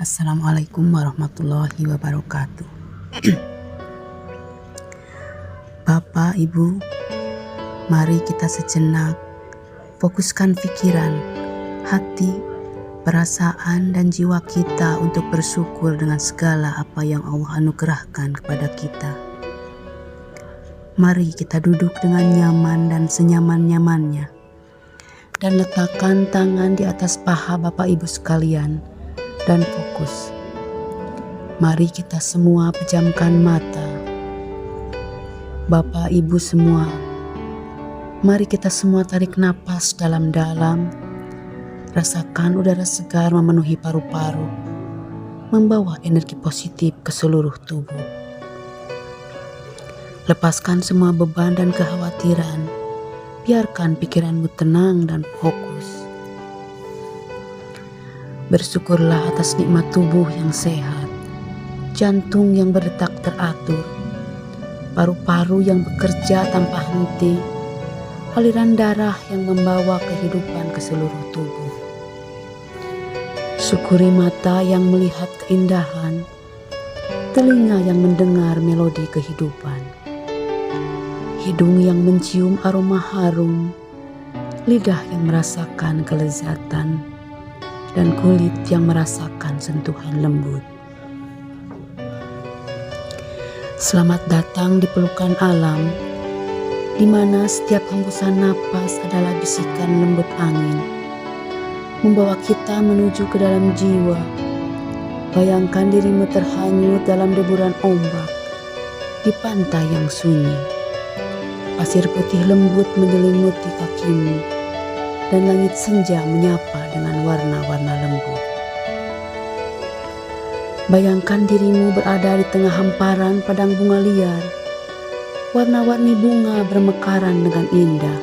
Assalamualaikum warahmatullahi wabarakatuh. Bapak, Ibu, mari kita sejenak fokuskan pikiran, hati, perasaan dan jiwa kita untuk bersyukur dengan segala apa yang Allah anugerahkan kepada kita. Mari kita duduk dengan nyaman dan senyaman-nyamannya dan letakkan tangan di atas paha Bapak Ibu sekalian dan fokus. Mari kita semua pejamkan mata. Bapak Ibu semua, mari kita semua tarik napas dalam-dalam. Rasakan udara segar memenuhi paru-paru, membawa energi positif ke seluruh tubuh. Lepaskan semua beban dan kekhawatiran. Biarkan pikiranmu tenang dan fokus. Bersyukurlah atas nikmat tubuh yang sehat, jantung yang berdetak teratur, paru-paru yang bekerja tanpa henti, aliran darah yang membawa kehidupan ke seluruh tubuh. Syukuri mata yang melihat keindahan, telinga yang mendengar melodi kehidupan, hidung yang mencium aroma harum, lidah yang merasakan kelezatan, dan kulit yang merasakan sentuhan lembut. Selamat datang di pelukan alam, di mana setiap hembusan napas adalah bisikan lembut angin, membawa kita menuju ke dalam jiwa. Bayangkan dirimu terhanyut dalam deburan ombak, di pantai yang sunyi. Pasir putih lembut menyelimuti kakimu, dan langit senja menyapa dengan warna-warna lembut. Bayangkan dirimu berada di tengah hamparan padang bunga liar. Warna-warni bunga bermekaran dengan indah,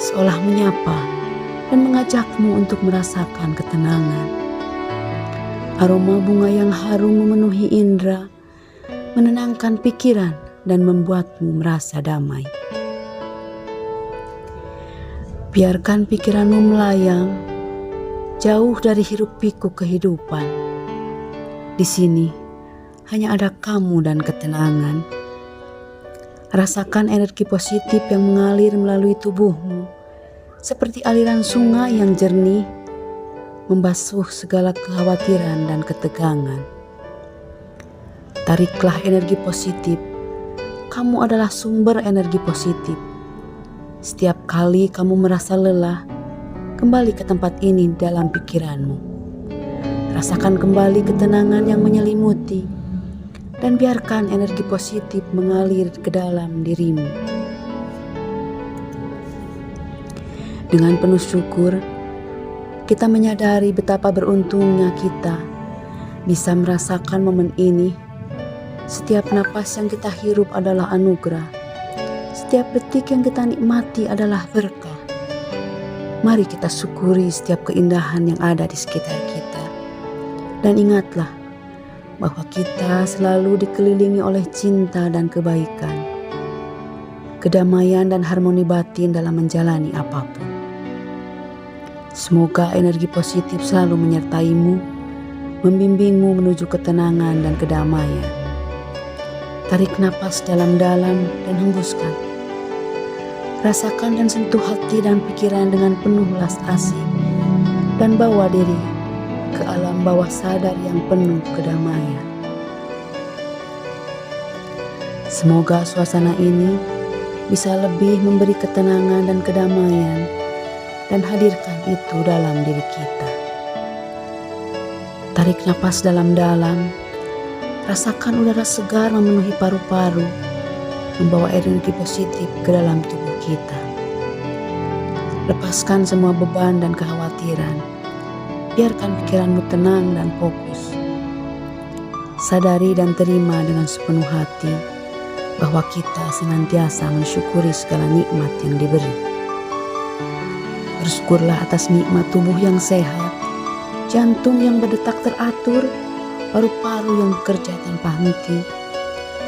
seolah menyapa dan mengajakmu untuk merasakan ketenangan. Aroma bunga yang harum memenuhi indera, menenangkan pikiran dan membuatmu merasa damai. Biarkan pikiranmu melayang jauh dari hiruk-pikuk kehidupan. Di sini hanya ada kamu dan ketenangan. Rasakan energi positif yang mengalir melalui tubuhmu, seperti aliran sungai yang jernih, membasuh segala kekhawatiran dan ketegangan. Tariklah energi positif. Kamu adalah sumber energi positif. Setiap kali kamu merasa lelah, kembali ke tempat ini dalam pikiranmu. Rasakan kembali ketenangan yang menyelimuti, dan biarkan energi positif mengalir ke dalam dirimu. Dengan penuh syukur, kita menyadari betapa beruntungnya kita bisa merasakan momen ini. Setiap napas yang kita hirup adalah anugerah. Setiap detik yang kita nikmati adalah berkah. Mari kita syukuri setiap keindahan yang ada di sekitar kita. Dan ingatlah bahwa kita selalu dikelilingi oleh cinta dan kebaikan, kedamaian dan harmoni batin dalam menjalani apapun. Semoga energi positif selalu menyertaimu, membimbingmu menuju ketenangan dan kedamaian. Tarik napas dalam-dalam dan hembuskan. Rasakan dan sentuh hati dan pikiran dengan penuh belas asih, dan bawa diri ke alam bawah sadar yang penuh kedamaian. Semoga suasana ini bisa lebih memberi ketenangan dan kedamaian, dan hadirkan itu dalam diri kita. Tarik napas dalam-dalam. Rasakan udara segar memenuhi paru-paru, membawa energi positif ke dalam tubuh kita. Lepaskan semua beban dan kekhawatiran. Biarkan pikiranmu tenang dan fokus. Sadari dan terima dengan sepenuh hati bahwa kita senantiasa mensyukuri segala nikmat yang diberi. Bersyukurlah atas nikmat tubuh yang sehat, jantung yang berdetak teratur, paru-paru yang bekerja tanpa henti,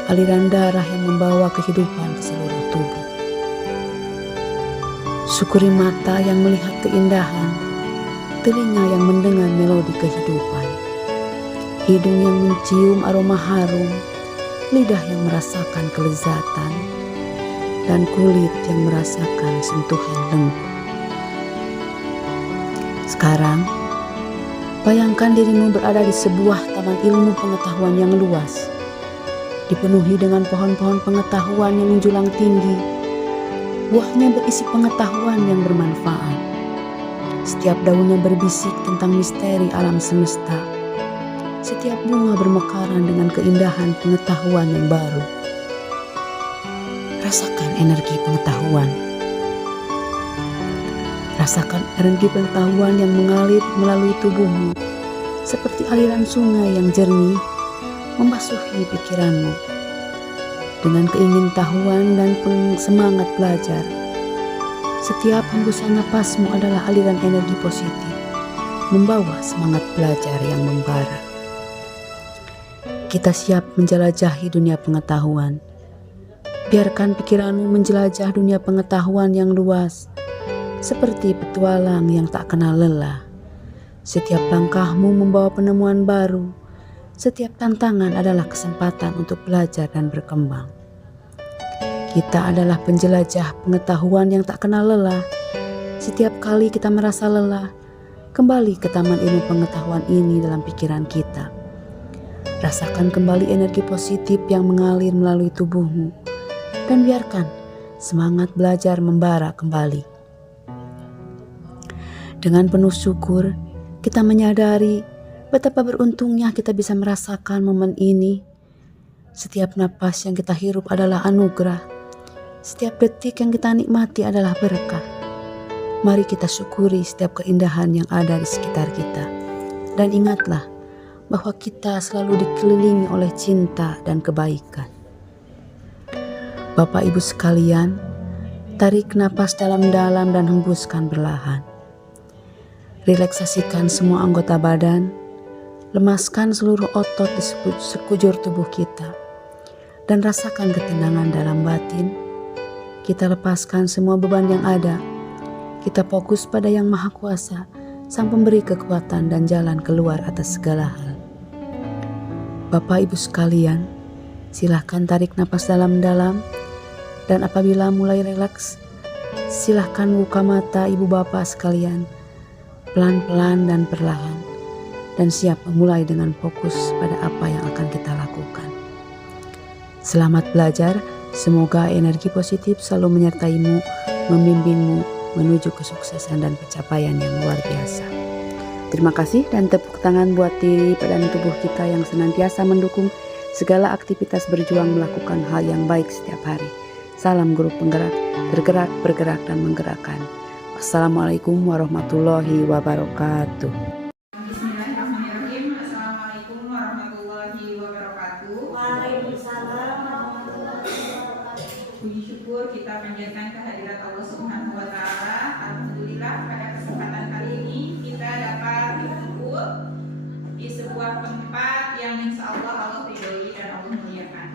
aliran darah yang membawa kehidupan ke seluruh tubuh. Syukuri mata yang melihat keindahan, telinga yang mendengar melodi kehidupan, hidung yang mencium aroma harum, lidah yang merasakan kelezatan, dan kulit yang merasakan sentuhan lembut. Sekarang, bayangkan dirimu berada di sebuah taman ilmu pengetahuan yang luas, dipenuhi dengan pohon-pohon pengetahuan yang menjulang tinggi. Buahnya berisi pengetahuan yang bermanfaat. Setiap daunnya berbisik tentang misteri alam semesta. Setiap bunga bermekaran dengan keindahan pengetahuan yang baru. Rasakan energi pengetahuan. Rasakan energi pengetahuan yang mengalir melalui tubuhmu, seperti aliran sungai yang jernih membasuhi pikiranmu. Dengan keingintahuan dan semangat belajar, setiap hembusan napasmu adalah aliran energi positif, membawa semangat belajar yang membara. Kita siap menjelajahi dunia pengetahuan. Biarkan pikiranmu menjelajah dunia pengetahuan yang luas, seperti petualang yang tak kenal lelah. Setiap langkahmu membawa penemuan baru. Setiap tantangan adalah kesempatan untuk belajar dan berkembang. Kita adalah penjelajah pengetahuan yang tak kenal lelah. Setiap kali kita merasa lelah, kembali ke taman ilmu pengetahuan ini dalam pikiran kita. Rasakan kembali energi positif yang mengalir melalui tubuhmu, dan biarkan semangat belajar membara kembali. Dengan penuh syukur, kita menyadari betapa beruntungnya kita bisa merasakan momen ini. Setiap napas yang kita hirup adalah anugerah. Setiap detik yang kita nikmati adalah berkah. Mari kita syukuri setiap keindahan yang ada di sekitar kita. Dan ingatlah bahwa kita selalu dikelilingi oleh cinta dan kebaikan. Bapak Ibu sekalian, tarik napas dalam-dalam dan hembuskan perlahan. Relaksasikan semua anggota badan. Lemaskan seluruh otot di sekujur tubuh kita. Dan rasakan ketenangan dalam batin. Kita lepaskan semua beban yang ada. Kita fokus pada Yang Maha Kuasa, Sang Pemberi kekuatan dan jalan keluar atas segala hal. Bapak Ibu sekalian, silahkan tarik napas dalam-dalam. Dan apabila mulai relaks, silahkan buka mata Ibu Bapak sekalian, pelan-pelan dan perlahan, dan siap memulai dengan fokus pada apa yang akan kita lakukan. Selamat belajar, semoga energi positif selalu menyertaimu, membimbingmu menuju kesuksesan dan pencapaian yang luar biasa. Terima kasih dan tepuk tangan buat diri dan tubuh kita yang senantiasa mendukung segala aktivitas berjuang melakukan hal yang baik setiap hari. Salam guru penggerak, bergerak, bergerak, dan menggerakkan. Wassalamualaikum warahmatullahi wabarakatuh. Bismillahirrahmanirrahim. Assalamualaikum warahmatullahi wabarakatuh. Waalaikumsalam warahmatullahi wabarakatuh. Puji syukur kita panjatkan kehadirat Allah Subhanahu wa Ta'ala. Alhamdulillah, pada kesempatan kali ini kita dapat berkumpul di sebuah tempat yang insya Allah ridhoi dan Allah muliakan.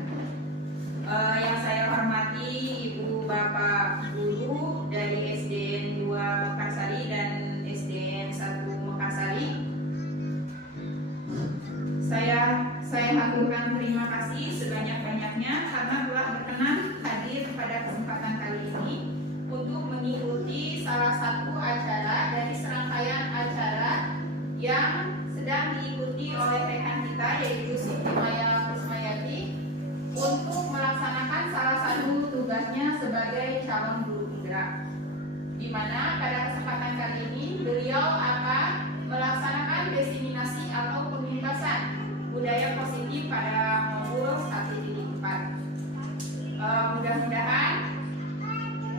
Yang saya hormati Ibu Bapak Guru dari SDN 2 Mekarsari dan SDN 1 Mekarsari. Saya haturkan terima kasih sebanyak-banyaknya karena telah berkenan hadir pada kesempatan kali ini untuk mengikuti salah satu acara dari serangkaian acara yang sedang diikuti oleh rekan kita, yaitu Siti Maya Kusmayati, untuk melaksanakan salah satu tugasnya sebagai calon guru penggerak, di mana pada kesempatan kali ini beliau akan melaksanakan diseminasi atau penuntasan budaya positif pada modul 1.4. Mudah-mudahan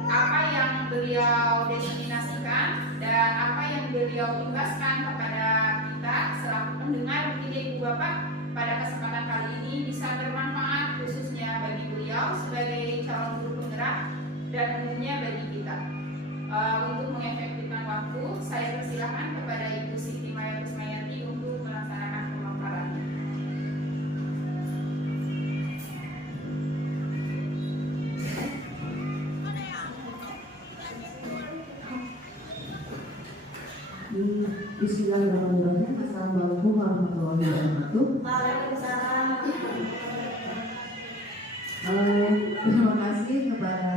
apa yang beliau diseminasikan dan apa yang beliau tugaskan kepada kita selaku pendengar Ibu Bapak pada kesempatan kali ini bisa bermanfaat khususnya bagi beliau sebagai calon guru penggerak dan umumnya bagi kita. Untuk mengefektifkan waktu, saya persilahkan kepada Ibu Siti Maya Kusmayati untuk melaksanakan pemaparan. Bismillahirrahmanirrahim. Assalamualaikum warahmatullahi wabarakatuh. Waalaikumsalam. Terima kasih kepada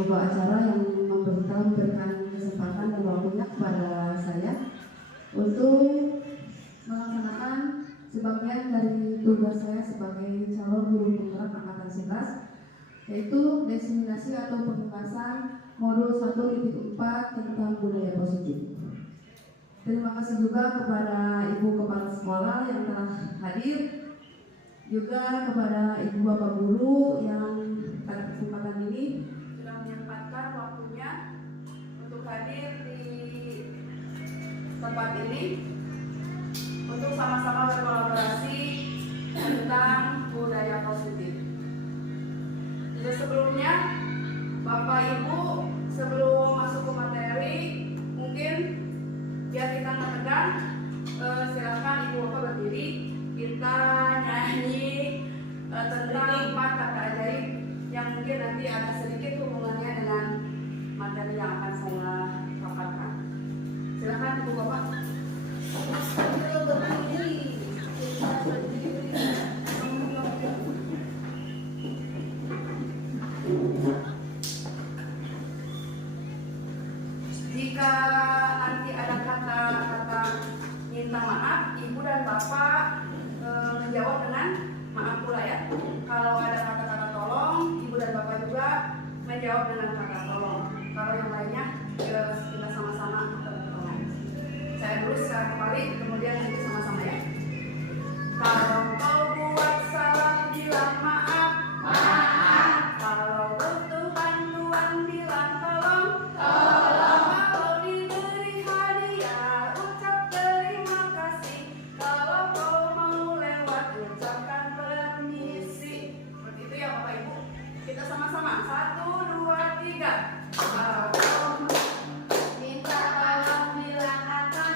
Bapak acara yang memberikan kesempatan dan waktunya kepada saya untuk melaksanakan sebagian dari tugas saya sebagai calon guru penggerak angkatan 11, yaitu diseminasi atau pengenasan modul 1.4 tentang budaya positif. Terima kasih juga kepada Ibu Kepala Sekolah yang telah hadir, juga kepada Ibu Bapak Guru yang pada kesempatan ini sudah menyempatkan waktunya untuk hadir di tempat ini untuk sama-sama berkolaborasi tentang budaya positif. Jadi sebelumnya, Bapak Ibu, sebelum masuk ke materi, mungkin biar kita nggak tegang, silakan Ibu Bapak berdiri, kita nyanyi tentang 4 kata ajaib yang mungkin nanti ada sedikit hubungannya dengan materi yang akan saya paparkan. Silakan Ibu Bapak. Jika nanti ada kata-kata minta maaf, Ibu dan Bapak menjawab dengan maaf pula ya. Kalau ada kata-kata tolong, Ibu dan Bapak juga menjawab dengan kata tolong. Kalau yang lainnya kita sama-sama tolong. Saya dulu secara kembali, kemudian nanti sama-sama ya. Kalau kau buat salah bilang maaf, maaf. Kalau butuh bantuan bilang tolong, tolong. Kalau diberi hadiah ucap terima kasih. Kalau kau mau lewat ucapkan permisi. Seperti itu ya Bapak Ibu. Kita sama-sama 1, 2, 3. Kalau kau minta tolong bilang apa?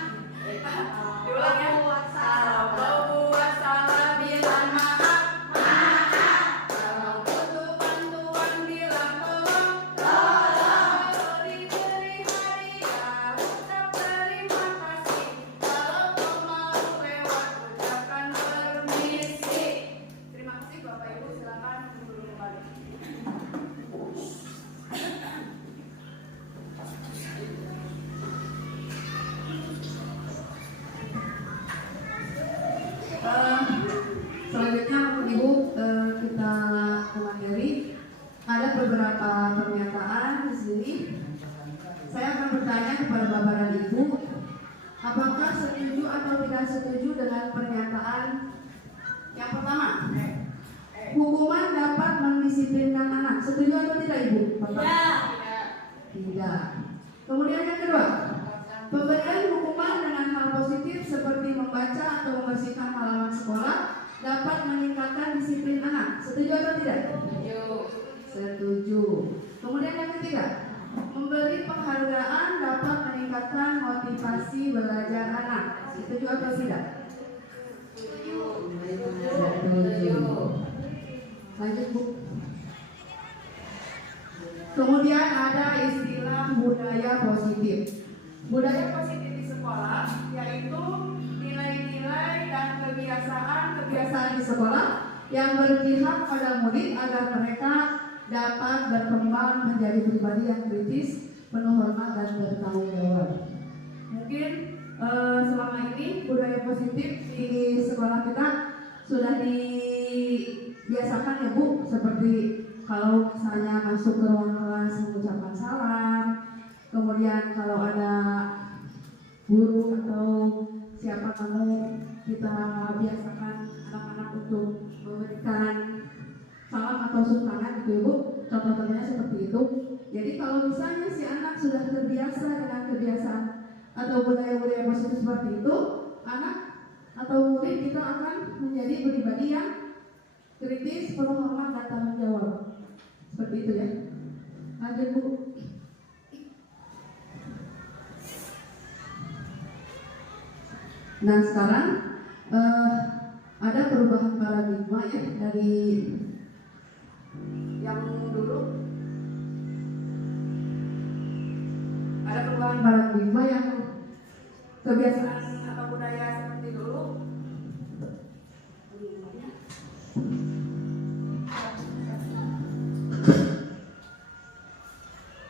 Diulang ya. Kalau kau buat salah bilang maaf, maaf. Kalau butuh bantuan bilang tolong, tolong. Kalau diberi hadiah ucap terima kasih. Kalau kau mau lewat ucapkan permisi. Terima kasih Bapak Ibu, silakan duduk kembali. Selanjutnya Bapak Ibu, kita ke materi. Ada beberapa pernyataan di sini. Saya akan bertanya kepada Bapak dan Ibu, apakah setuju atau tidak setuju dengan pernyataan yang pertama? Hukuman dapat mendisiplinkan anak. Setuju atau tidak Ibu? Bapak? Tidak. Kemudian yang kedua, pemberian hukuman dengan hal positif seperti membaca atau membersihkan halaman sekolah dapat meningkatkan disiplin anak. Setuju atau tidak? Setuju. Kemudian yang ketiga, memberi penghargaan dapat meningkatkan motivasi belajar anak. Setuju atau tidak? Setuju. Lanjut Bu. Kemudian ada istilah budaya positif. Budaya positif di sekolah yaitu nilai-nilai dan kebiasaan di sekolah yang berpihak pada murid agar mereka dapat berkembang menjadi pribadi yang kritis, penuh hormat dan bertanggung jawab. Mungkin selama ini budaya positif di sekolah kita sudah dibiasakan ya Bu, seperti kalau misalnya masuk ke ruang kelas mengucapkan salam, kemudian kalau ada guru atau siapa tamu kita biasakan anak-anak untuk memberikan salam atau sumbangan gitu Ibu. Contoh-contohnya seperti itu. Jadi kalau misalnya si anak sudah terbiasa dengan kebiasaan atau budaya-budaya positif seperti itu, anak atau murid kita akan menjadi pribadi yang kritis, penuh hormat dan tanggung jawab. Seperti itu ya. Lanjut Bu. Nah sekarang ada perubahan paradigma ya dari yang dulu. Ada perubahan perubahan paradigma yang kebiasaan atau budaya seperti dulu.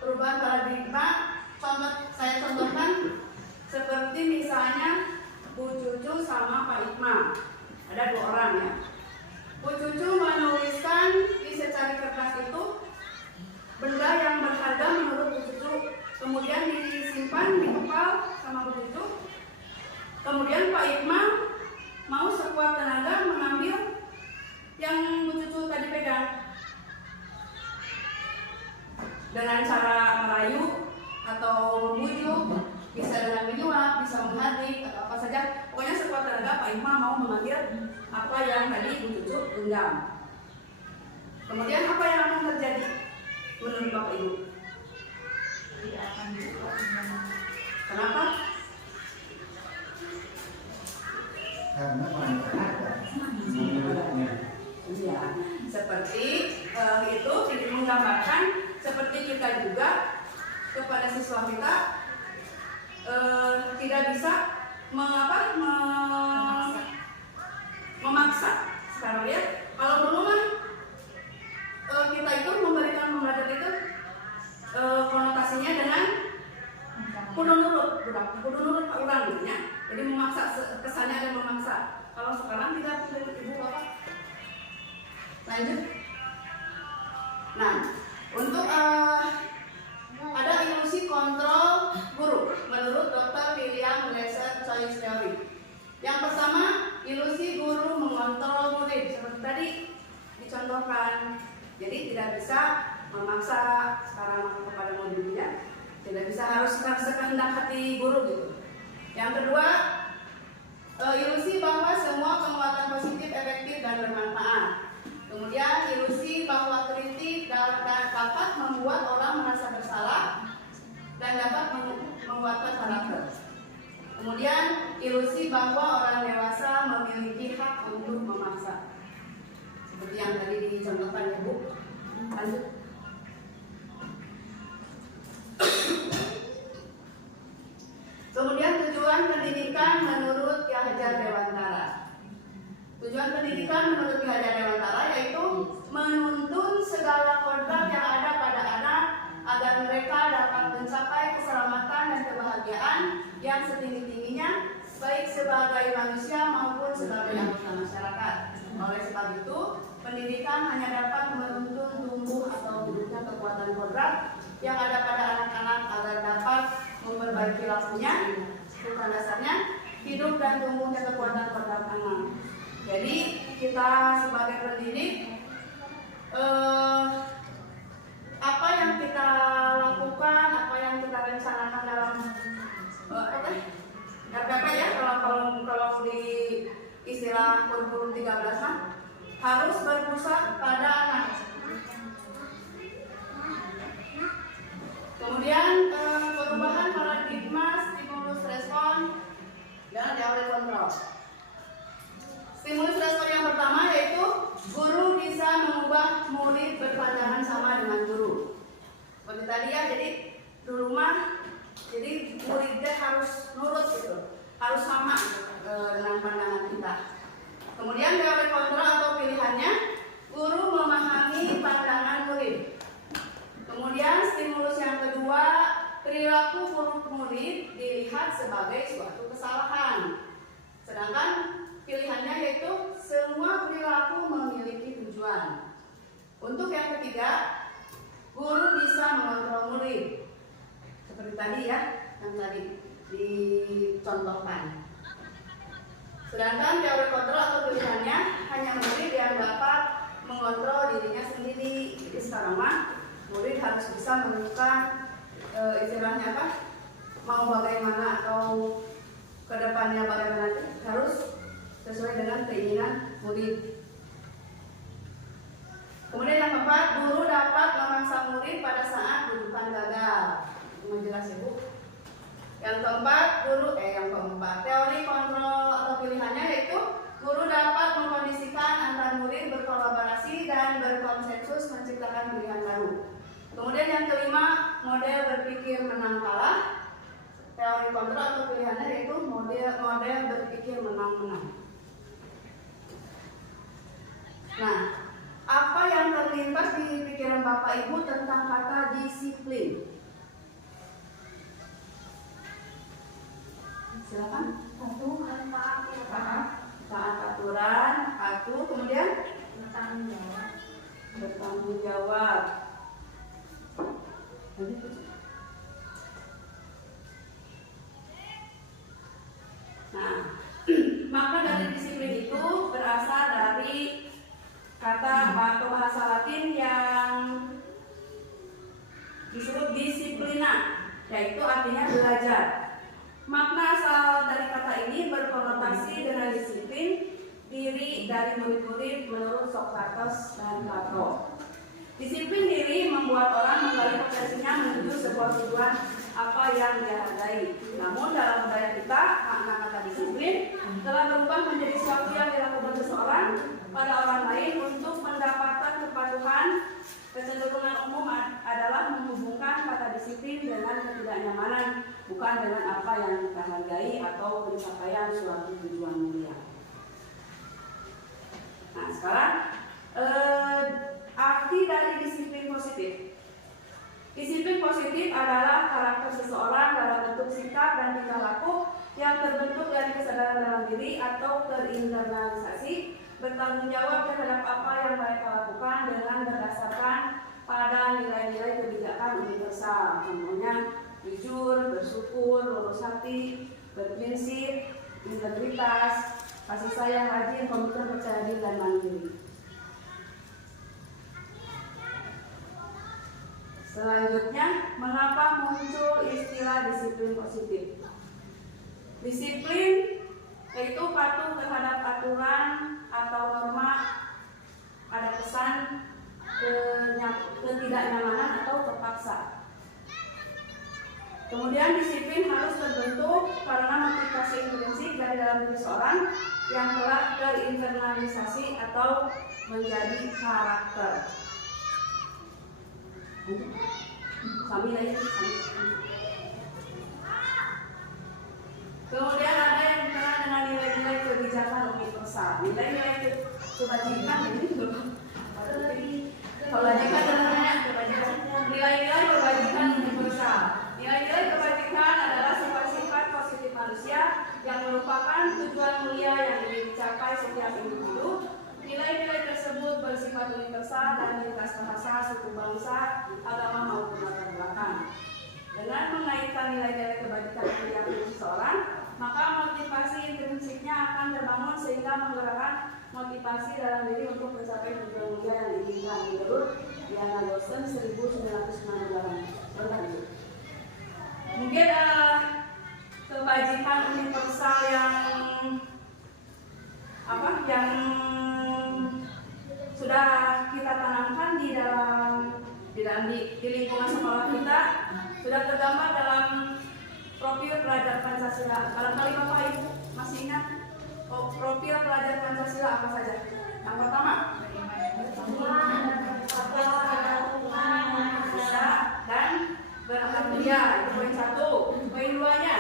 Perubahan paradigma, saya contohkan seperti misalnya Bu Cucu sama Pak Ikma. Ada 2 orang ya. Bu Cucu menuliskan di secari kertas itu benda yang berharga menurut Bu Cucu, kemudian disimpan di kepal sama Bu Cucu. Kemudian Pak Ikma mau sekuat tenaga mengambil yang Bu Cucu tadi pegang dengan cara merayu atau membujuk, bisa dengan menyuap, bisa menghardik atau apa saja. Pokoknya sekuat tenaga Pak Ikma mau mengambil apa yang tadi Bu Cucu genggam. Kemudian apa yang akan terjadi menurut Bapak Ibu? Kenapa? Karena manfaat menurutnya. Iya, seperti itu menggambarkan seperti kita juga kepada siswa kita tidak bisa memaksa. Sekarang ya, kalau dulu mah kita itu memberikan pembelajaran itu konotasinya dengan kudu nurut Pak urang gitu ya. Jadi memaksa, kesannya ada memaksa. Kalau sekarang tidak, Ibu Bapak. Lanjut. Nah, untuk ada ilusi kontrol guru menurut Dr. William Glasser Choice Theory. Yang pertama, ilusi guru mengontrol murid seperti tadi dicontohkan. Jadi tidak bisa memaksa sekarang kepada muridnya, tidak bisa harus sekehendak hati guru gitu. Yang kedua, ilusi bahwa semua penguatan positif efektif dan bermanfaat. Kemudian ilusi bahwa kritik dapat membuat orang merasa bersalah dan dapat menguatkan karakter. Kemudian ilusi bahwa orang dewasa memiliki hak untuk memaksa. Seperti yang tadi dicontohkan ya Bu. Lanjut. Kemudian tujuan pendidikan menurut Ki Hajar Dewantara. Tujuan pendidikan menurut Ki Hajar Dewantara yaitu menuntun segala kodrat yang ada pada anak agar mereka dapat mencapai keselamatan dan kebahagiaan yang setinggi-tingginya, baik sebagai manusia maupun sebagai anggota masyarakat. Oleh sebab itu, pendidikan hanya dapat menuntun tumbuh atau hidupnya kekuatan kodrat yang ada pada anak-anak agar dapat memperbaiki lakunya, bukan dasarnya hidup dan tumbuhnya kekuatan kodrat anak. Jadi kita sebagai pendidik, apa yang kita lakukan, apa yang kita rencanakan dalam RPP ya, kalau di istilah kurikulum 13 mah harus berpusat pada anak. Kemudian perubahan paradigma stimulus respon dan teori kontrol. Stimulus respon yang pertama yaitu guru bisa mengubah murid berpandangan sama dengan guru. Seperti tadi ya, jadi dulu mah jadi muridnya harus nurut gitu, harus sama dengan pandangan kita. Kemudian teori kontrol atau pilihannya, guru memahami pandangan murid. Kemudian stimulus yang kedua, perilaku murid dilihat sebagai suatu kesalahan. Sedangkan pilihannya yaitu semua perilaku memiliki tujuan. Untuk yang ketiga, guru bisa mengontrol murid. Seperti tadi ya, yang tadi dicontohkan. Sedangkan teori kontrol atau pilihannya hanya murid yang dapat mengontrol dirinya sendiri. Jadi sekarang mah murid harus bisa menentukan istilahnya apa, mau bagaimana atau kedepannya bagaimana, harus sesuai dengan keinginan murid. Kemudian yang keempat, guru dapat memaksa murid pada saat rujukan gagal. Menjelas ya Bu. Yang keempat, teori kontrol atau pilihannya yaitu guru dapat mengkondisikan antar murid berkolaborasi dan berkonsensus menciptakan pilihan baru. Kemudian yang kelima, model berpikir menang kalah. teori kontrol atau pilihannya yaitu model berpikir menang-menang. Nah, apa yang terlintas di pikiran Bapak Ibu tentang kata disiplin? Silakan. Taat aturan, kemudian bertanggung jawab. Nah, maka dari disiplin itu berasal dari kata atau bahasa Latin yang disebut disiplina, yaitu artinya belajar. Makna asal dari kata ini berkonotasi dengan disiplin diri dari murid-murid menurut Sokrates dan Plato. Disiplin diri membuat orang menggali potensinya menuju sebuah tujuan apa yang dia hargai. Namun dalam budaya kita, makna kata disiplin telah berubah menjadi sesuatu yang dilakukan seseorang pada orang lain untuk mendapatkan kepatuhan. Kecenderungan umum adalah menghubungkan kata disiplin dengan ketidaknyamanan, bukan dengan apa yang kita hargai atau pencapaian suatu tujuan mulia. Nah, sekarang arti dari disiplin positif. Disiplin positif adalah karakter seseorang dalam bentuk sikap dan tingkah laku yang terbentuk dari kesadaran dalam diri atau terinternalisasi, bertanggung jawab terhadap apa yang mereka lakukan dengan berdasarkan pada nilai-nilai kebijakan universal. Contohnya jujur, bersyukur, lurus hati, berprinsip, integritas, kasih sayang, rajin, komitmen, percaya diri, dan mandiri. Selanjutnya, mengapa muncul istilah disiplin positif? Disiplin yaitu patuh terhadap aturan atau norma, ada pesan ketidaknyamanan atau terpaksa. Kemudian disiplin harus terbentuk karena motivasi intrinsik dari dalam diri seorang yang telah terinternalisasi atau menjadi karakter. Kemudian ada yang dikenal dengan nilai-nilai kebijakan universal. Nilai-nilai kebajikan ini kebajikan namanya nilai-nilai kebajikan universal. Nilai-nilai kebajikan adalah sifat-sifat positif manusia yang merupakan tujuan mulia yang ingin dicapai setiap individu. Nilai-nilai tersebut bersifat universal dan lintas bahasa, suku bangsa, agama maupun latar belakang. Dengan mengaitkan nilai-nilai kebajikan keyakinan seseorang, maka motivasi intrinsiknya akan terbangun sehingga menggerakkan motivasi dalam diri untuk mencapai tujuan mulia yang diinginkan. Menurut Diana Dawson 1998. Mungkin kebajikan universal yang sudah kita tanamkan di lingkungan sekolah kita sudah tergambar dalam profil pelajar Pancasila. Barangkali Bapak Ibu masih ingat profil pelajar Pancasila apa saja? Yang pertama, bisa dan berkarya, itu poin 1. Poin 2-nya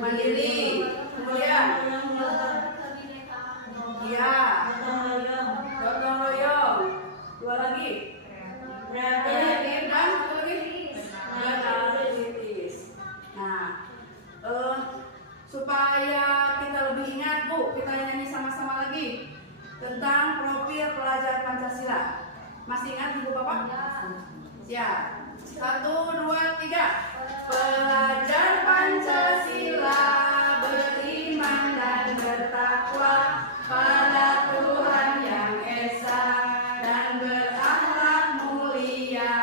mandiri. Kemudian gotong royong. 2 lagi kreatif dan satu lagi kritis. Nah, supaya kita lebih ingat, Bu, kita nyanyi sama-sama lagi tentang profil pelajar Pancasila. Masih ingat Ibu Bapak? Ya. 1, 2, 3. Pelajar Pancasila beriman dan bertakwa pada Tuhan Yang Esa dan berakhlak mulia,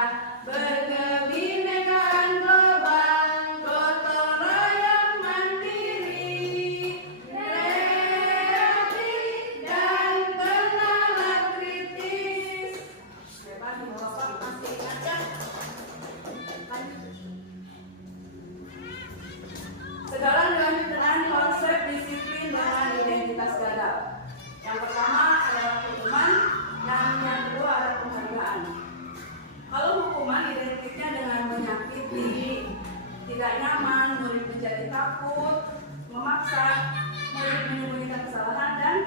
berkebinekaan global, gotong royong mandiri, kreatif dan bernalar kritis. Hebat, Bapak masih ingat kan? Sekarang dilanjut dengan konsep disiplin dengan identitas gagal. Yang pertama adalah hukuman dan yang kedua adalah penghargaan. Kalau hukuman identiknya dengan menyakiti, tidak nyaman, takut, memaksa, murid menyembunyikan kesalahan, dan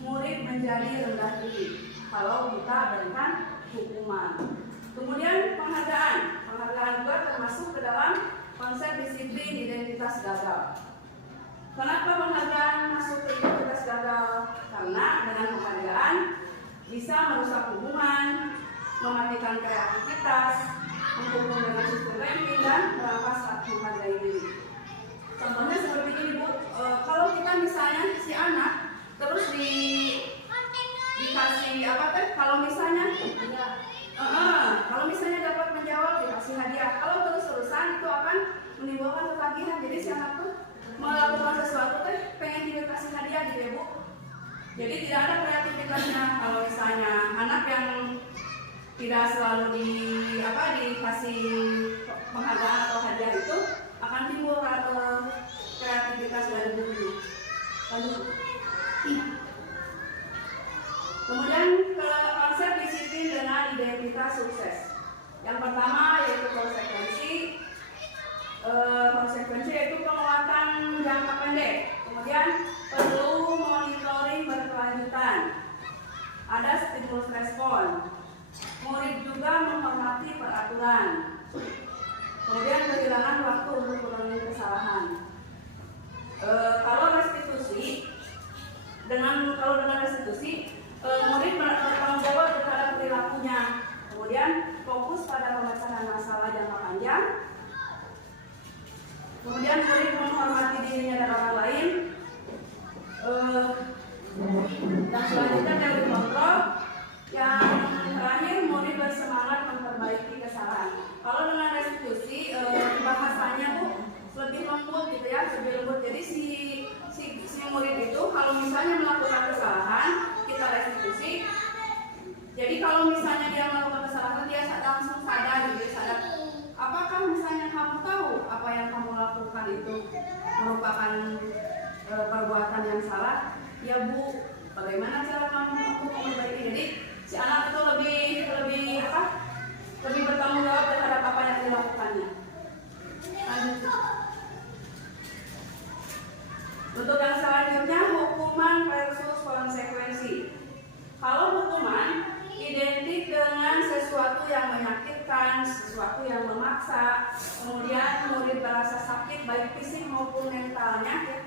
murid menjadi rendah diri kalau kita berikan hukuman. Kemudian penghargaan juga termasuk ke dalam konsep disiplin identitas gagal. Kenapa penghargaan masuk ke identitas gagal? Karena dengan penghargaan bisa merusak hubungan, mematikan kreativitas, menghubung dengan sistem ranking, dan merampas hak menghargai diri. Contohnya seperti ini Bu, kalau kita misalnya si anak terus dikasih apa teh? Kalau misalnya dapat menjawab dikasih hadiah. Kalau terus-terusan itu akan menimbulkan ketagihan. Jadi si anak tuh melakukan sesuatu teh pengen dikasih hadiah gitu ya Bu. Jadi tidak ada kreativitasnya. Kalau misalnya anak yang tidak selalu dikasih penghargaan atau hadiah itu akan timbul kreativitas dari diri. Lanjut. Kemudian ke konsep disiplin dengan identitas sukses. Yang pertama yaitu konsekuensi. Konsekuensi yaitu penguatan jangka pendek. Kemudian perlu monitoring berkelanjutan. Ada stimulus respon. Murid juga menghormati peraturan. Kemudian kehilangan waktu untuk mengurangi kesalahan. Kalau dengan restitusi, murid bertanggung jawab terhadap perilakunya. Kemudian fokus pada pemecahan masalah jangka panjang. Kemudian murid menghormati dirinya dan orang lain. Dan selanjutnya teori kontrol. Yang terakhir, murid bersemangat memperbaiki kesalahan. Kalau dengan restitusi, bahasanya Bu lebih lembut gitu ya, lebih lembut. Jadi si murid itu kalau misalnya melakukan kesalahan, kita restitusi. Jadi kalau misalnya dia melakukan kesalahan, dia langsung sadar gitu, sadar. Apakah misalnya kamu tahu apa yang kamu lakukan itu merupakan perbuatan yang salah? Ya Bu, bagaimana cara kamu untuk memperbaiki? Jadi si anak itu lebih bertanggung jawab terhadap apa yang dilakukannya. Lanjut. Untuk yang selanjutnya, hukuman versus konsekuensi. Kalau hukuman identik dengan sesuatu yang menyakitkan, sesuatu yang memaksa, kemudian murid merasa sakit baik fisik maupun mentalnya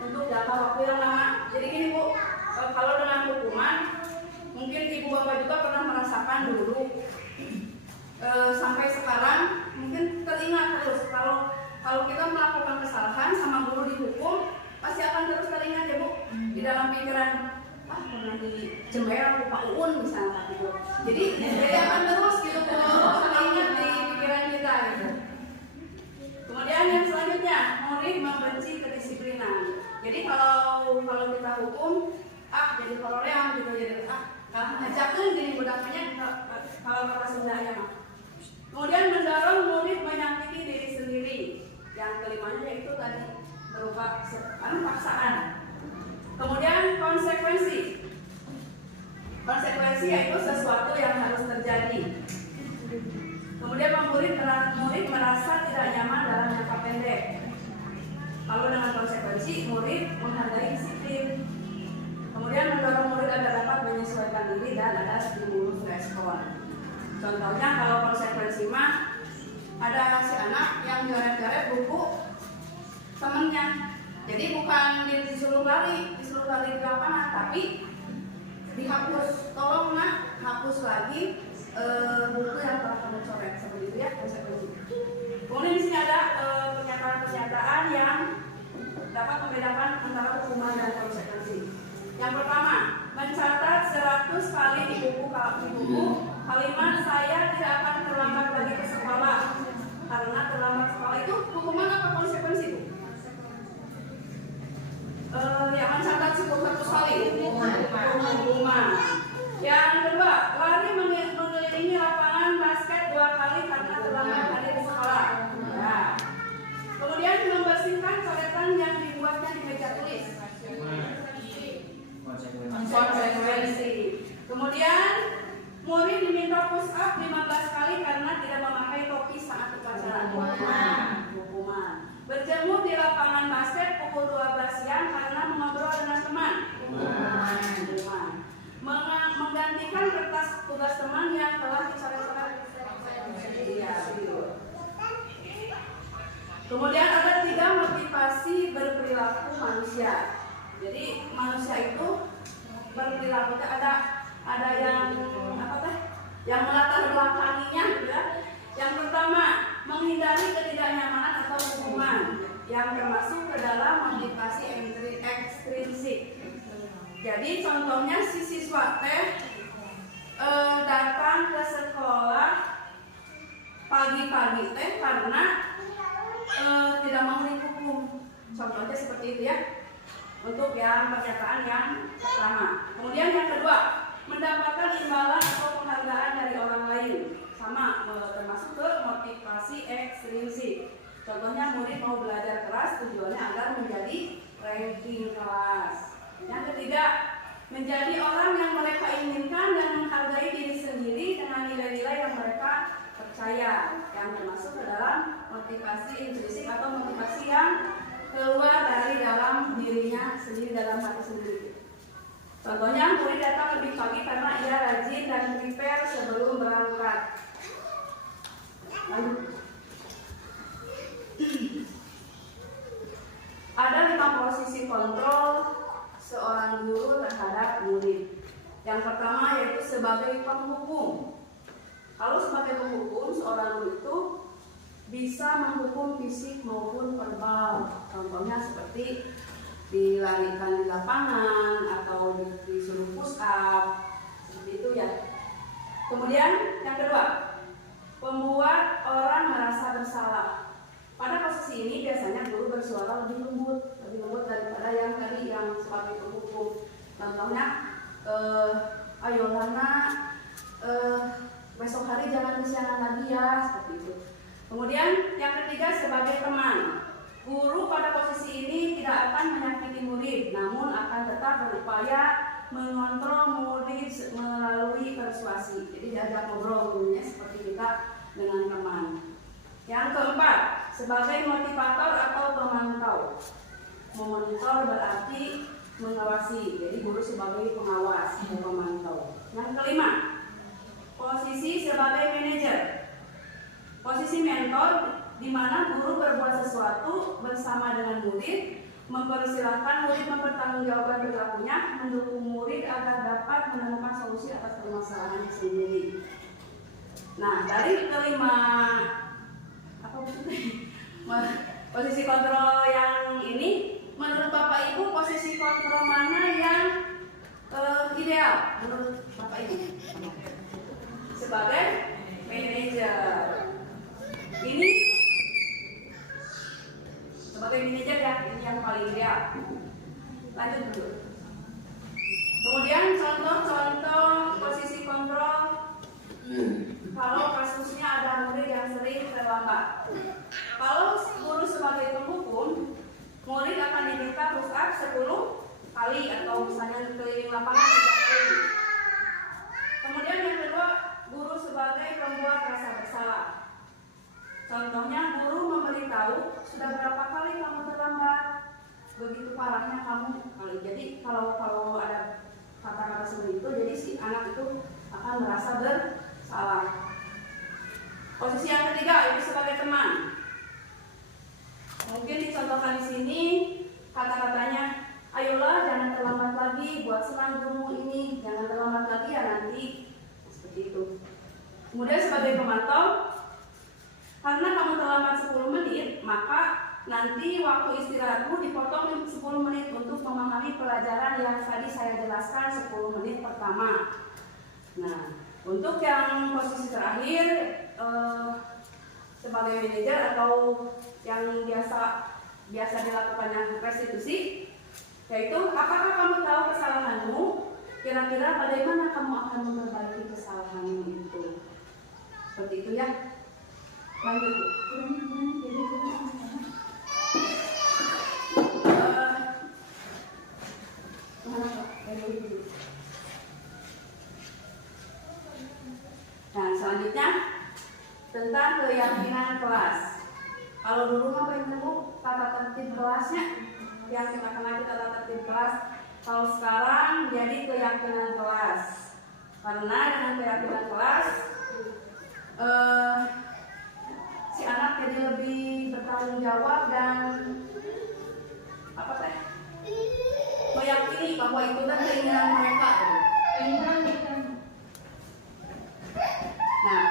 untuk jangka waktu yang lama. Jadi gini Bu, kalau dengan hukuman, mungkin ibu bapak juga pernah merasakan dulu, sampai sekarang mungkin teringat terus. Kalau kita melakukan kesalahan sama guru dihukum, pasti akan terus teringat ya Bu, di dalam pikiran. Pernah di Jember Pak Uun misalnya gitu. Jadi akan terus gitu teringat di pikiran kita gitu. Kemudian yang selanjutnya, murid membenci kedisiplinan. Jadi kalau kita hukum, jadi koloream gitu, jadi ajakan gini budaknya kalau kata Sundanya mah. Kemudian mendorong murid menyakiti diri sendiri. Yang kelimanya yaitu tadi berupa paksaan. Kemudian konsekuensi. Konsekuensi yaitu sesuatu yang harus terjadi. Kemudian murid merasa tidak nyaman dalam jangka pendek. Kalau dengan konsekuensi, murid menghargai disiplin. Kemudian mendorong murid agar dapat menyesuaikan diri dan ada stimulus respon. Contohnya kalau konsekuensi mah ada si anak yang coret-coret buku temennya. Jadi bukan disuruh lari di lapangan, tapi dihapus. Tolong nak hapus lagi buku yang telah kamu coret, seperti itu ya konsekuensi. Kemudian di sini ada pernyataan-pernyataan yang dapat membedakan antara hukuman dan konsekuensi. Yang pertama, mencatat 100 kali di buku kalimat saya tidak akan terlambat lagi ke sekolah. Karena terlambat sekolah itu hukuman apa konsekuensi itu? Yang mencatat 100 kali hukuman. Yang kedua, lari mengelilingi lapangan basket 2 kali karena terlambat hadir di sekolah. Ya. Kemudian membersihkan coretan yang dibuatnya di meja tulis. Konsekuensi. Kemudian murid diminta push up 15 kali karena tidak memakai topi saat upacara. Hukuman. Berjemur di lapangan Kemudian ada 3 motivasi berperilaku manusia. Jadi manusia itu berperilaku ada yang apa teh? Yang melatar belakanginya gitu ya. Yang pertama, menghindari ketidaknyamanan atau hukuman yang termasuk ke dalam motivasi ekstrinsik. Jadi contohnya si siswa teh datang ke sekolah pagi-pagi teh karena tidak mau dihukum. Contohnya seperti itu ya. Untuk yang pernyataan yang pertama. Kemudian yang kedua, mendapatkan imbalan atau penghargaan dari orang lain. Sama, termasuk ke motivasi ekstrinsik. Contohnya murid mau belajar keras tujuannya agar menjadi ranking kelas. Yang ketiga, menjadi orang yang mereka inginkan dan menghargai diri sendiri dengan nilai-nilai yang mereka percaya, yang termasuk ke dalam motivasi intrinsik atau motivasi yang keluar dari dalam dirinya sendiri, dalam hati sendiri. Contohnya murid datang lebih pagi karena ia rajin dan prepare sebelum berangkat. Lalu ada 5 posisi kontrol seorang guru terhadap murid. Yang pertama yaitu sebagai penghukum. Kalau sebagai penghukum, seorang guru itu bisa menghukum fisik maupun verbal. Contohnya seperti dilarikan di lapangan atau disuruh push up, seperti itu ya. Kemudian yang kedua, membuat orang merasa bersalah. Pada posisi ini biasanya guru bersuara lebih lembut daripada yang tadi yang sebagai penghukum. Contohnya, ayo Lana, besok hari jangan kesiangan lagi ya, seperti itu. Kemudian yang ketiga sebagai teman. Guru pada posisi ini tidak akan menyakiti murid, namun akan tetap berupaya mengontrol murid melalui persuasi. Jadi diajak ngobrol gurunya seperti kita dengan teman. Yang keempat, sebagai motivator atau pemantau. Memonitor berarti mengawasi, jadi guru sebagai pengawas atau pemantau. Yang kelima, posisi sebagai manajer. Posisi mentor di mana guru berbuat sesuatu bersama dengan murid, mempersilahkan murid mempertanggungjawabkan perilakunya, mendukung murid agar dapat menemukan solusi atas permasalahan sendiri. Nah, dari kelima posisi kontrol yang ini, menurut Bapak Ibu posisi kontrol mana yang ideal menurut Bapak Ibu? Sebagai manajer. Ini sebagai manajer ya, ini yang paling ideal. Lanjut dulu. Kemudian contoh-contoh posisi kontrol. Kalau kasusnya ada murid yang sering terlambat. Kalau guru sebagai penghukum, murid akan diminta push up 10 kali atau misalnya keliling lapangan 3 kali. Kemudian yang kedua, guru sebagai pembuat rasa bersalah. Contohnya guru memberitahu, sudah berapa kali kamu terlambat, begitu parahnya kamu kali. Jadi kalau ada kata-kata seperti itu, jadi si anak itu akan merasa bersalah. Posisi yang ketiga itu sebagai teman. Mungkin dicontohkan di sini kata-katanya, ayolah jangan terlambat lagi, buat senang gurumu ini, jangan terlambat lagi ya nanti, seperti itu. Kemudian sebagai pemantau, karena kamu terlambat 10 menit, maka nanti waktu istirahatmu dipotong 10 menit untuk memahami pelajaran yang tadi saya jelaskan 10 menit pertama. Nah, untuk yang posisi terakhir sebagai manajer atau yang biasa dilakukannya restitusi, yaitu apakah kamu tahu kesalahanmu? Kira-kira bagaimana kamu akan memperbaiki kesalahanmu itu? Seperti itu ya. Lanjut Bu. Nah, selanjutnya tentang keyakinan kelas. Kalau dulu apa yang Bu? Tata tertib kelasnya, yang kita kenal itu tata tertib kelas. Kalau sekarang jadi keyakinan kelas. Karena dengan keyakinan kelas si anak jadi lebih bertanggung jawab dan apa teh? Meyakini bahwa itu kan keinginan mereka. Nah,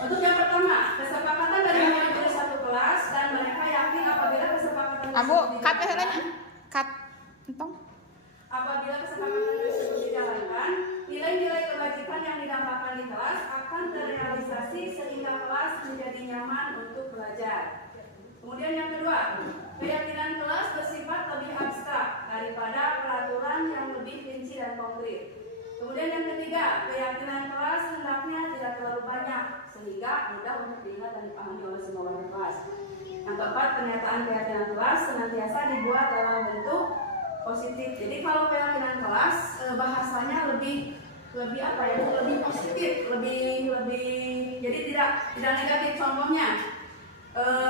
untuk yang pertama, kesepakatan dari majelis satu kelas dan mereka yakin apabila kesepakatan Abu, tersebut cut ya dijalankan, Helena. Cut. Entong. apabila kesepakatan tersebut dijalankan, nilai-nilai kebajikan yang didapatkan di kelas akan terrealisasi sehingga kelas menjadi nyaman untuk belajar. Kemudian yang kedua, keyakinan kelas bersifat lebih abstrak daripada peraturan yang lebih rinci dan konkret. Kemudian yang ketiga, keyakinan kelas hendaknya tidak terlalu banyak sehingga mudah untuk diingat dan dipahami oleh semua warga kelas. Yang keempat, pernyataan keyakinan kelas senantiasa dibuat dalam bentuk positif. Jadi kalau keyakinan kelas bahasanya lebih apa ya? Lebih positif, lebih jadi tidak negatif. Contohnya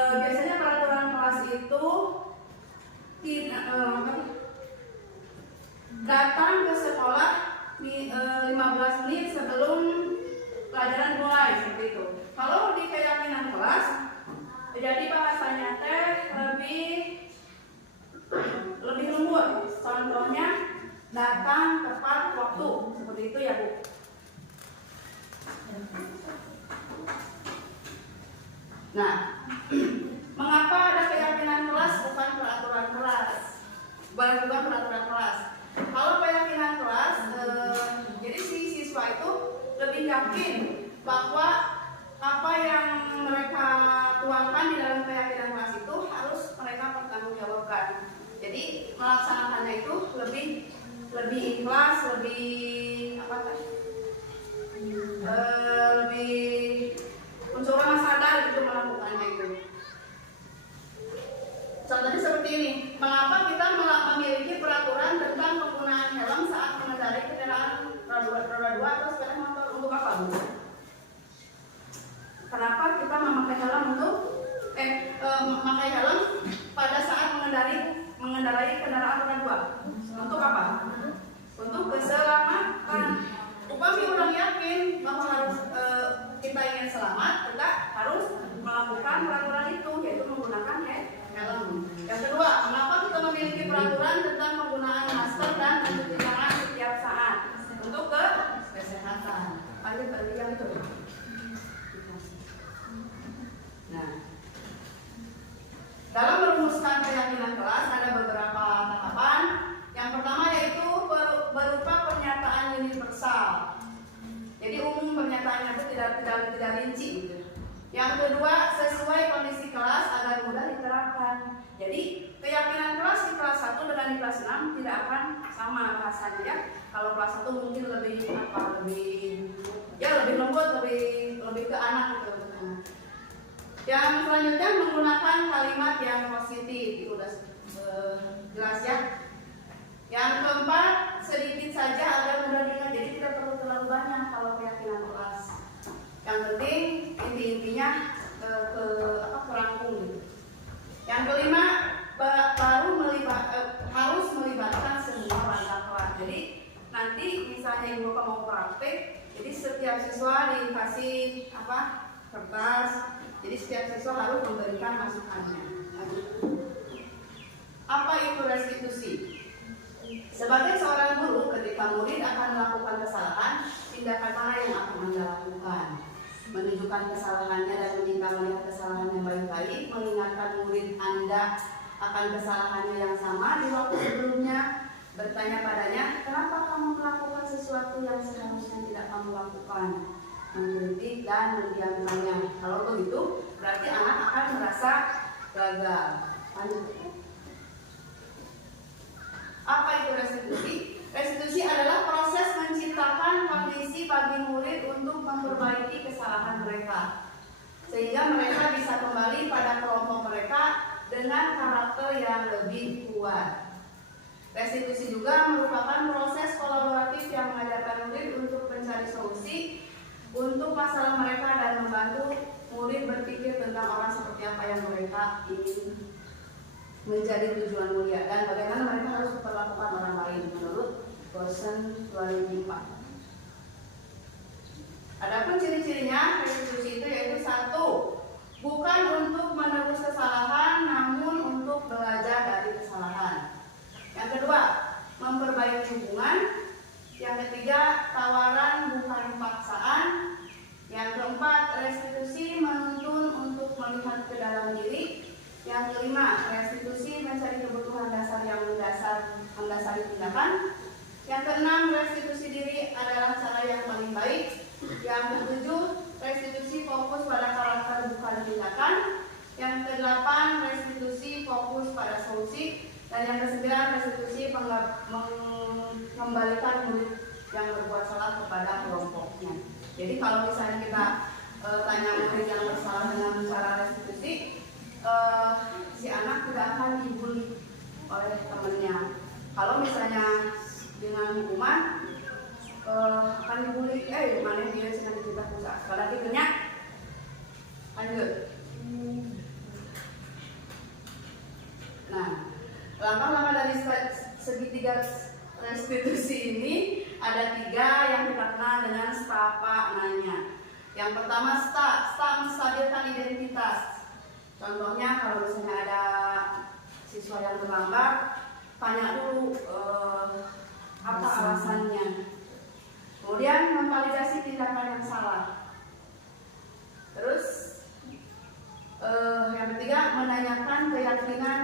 biasanya peraturan kelas itu datang ke sekolah 15 menit sebelum pelajaran mulai seperti itu. Kalau di keyakinan kelas jadi bahasanya teh lebih lembut. Contohnya datang tepat waktu seperti itu ya Bu. Nah, mengapa ada keyakinan kelas bukan peraturan kelas? Bukan peraturan kelas. Kalau keyakinan kelas, jadi si siswa itu lebih yakin bahwa apa yang mereka tuangkan di dalam keyakinan kelas itu harus mereka pertanggungjawabkan. Jadi melaksanakannya itu lebih ikhlas, lebih unsur ramah sadar gitu melakukannya itu. Contohnya seperti ini, mengapa kita memiliki peraturan tentang penggunaan helm saat mengendarai kendaraan roda 2 atau sepeda motor untuk apa Bu? Kenapa kita memakai helm memakai helm pada saat mengendarai kendaraan roda 2? Untuk apa? Untuk keselamatan. Upami orang yakin bahwa harus kita ingin selamat, kita harus melakukan peraturan itu, yaitu menggunakan helm. Yang kedua, mengapa kita memiliki peraturan tentang penggunaan masker dan mencuci tangan setiap saat untuk kesehatan? Lanjut yang itu. Nah, dalam merumuskan keyakinan kelas ada beberapa tahapan. Yang pertama yaitu berupa pernyataan universal. Jadi umum pernyataannya itu tidak rinci. Gitu. Yang kedua, sesuai kondisi kelas agar mudah diterapkan. Jadi keyakinan kelas di kelas 1 dengan di kelas 6 tidak akan sama bahasanya ya. Kalau kelas 1 mungkin lebih lembut, lebih ke anak gitu. Yang selanjutnya menggunakan kalimat yang positif, itu udah jelas ya. Yang keempat, sedikit saja agar mudah diingat, jadi tidak perlu terlalu banyak kalau keyakinan kelas. Yang penting intinya kurangkung gitu. Yang kelima, harus melibatkan semua warga kelas. Jadi nanti misalnya ibu mau praktek, jadi setiap siswa dikasih kertas. Jadi setiap siswa harus memberikan masukannya. Apa itu restitusi? Sebagai seorang guru, ketika murid akan melakukan kesalahan, tindakan mana yang akan Anda lakukan? Menunjukkan kesalahannya dan meminta melihat kesalahannya baik-baik, mengingatkan murid Anda akan kesalahannya yang sama di waktu sebelumnya, bertanya padanya, kenapa kamu melakukan sesuatu yang seharusnya tidak kamu lakukan? Mengkritik dan mendiamkannya. Kalau begitu, berarti anak akan merasa gagal. Apa itu restitusi? Restitusi adalah proses menciptakan kondisi bagi murid untuk memperbaiki kesalahan mereka, sehingga mereka bisa kembali pada kelompok mereka dengan karakter yang lebih kuat. Restitusi juga merupakan proses kolaboratif yang mengajarkan murid untuk mencari solusi untuk masalah mereka dan membantu murid berpikir tentang orang seperti apa yang mereka ingin menjadi tujuan mulia dan bagaimana mereka harus memperlakukan orang lain menurut Bosen 2004. Adapun ciri-cirinya restitusi itu yaitu 1, bukan untuk menebus kesalahan mengundurkan diri. Yang kelima, restitusi mencari kebutuhan dasar yang mendasari tindakan. Yang keenam, restitusi diri adalah cara yang paling baik. Yang ketujuh, restitusi fokus pada karakter bukan tindakan. Yang kedelapan, restitusi fokus pada solusi. Dan yang kesembilan, restitusi mengembalikan murid yang berbuat salah kepada kelompoknya. Jadi kalau misalnya kita tanya murid yang bersalah dengan cara restitusi, si anak tidak akan dibully oleh temannya. Kalau misalnya dengan hukuman akan dibully, mana dia sedang kita pusat. Kalau lagi banyak, lanjut. Nah, langkah-langkah dari segitiga restitusi ini ada 3 yang kita kenal dengan stapa nanya. Yang pertama, menstabilkan identitas. Contohnya kalau misalnya ada siswa yang terlambat, tanya dulu apa alasannya. Kemudian memvalidasi tindakan yang salah. Terus yang ketiga, menanyakan keyakinan.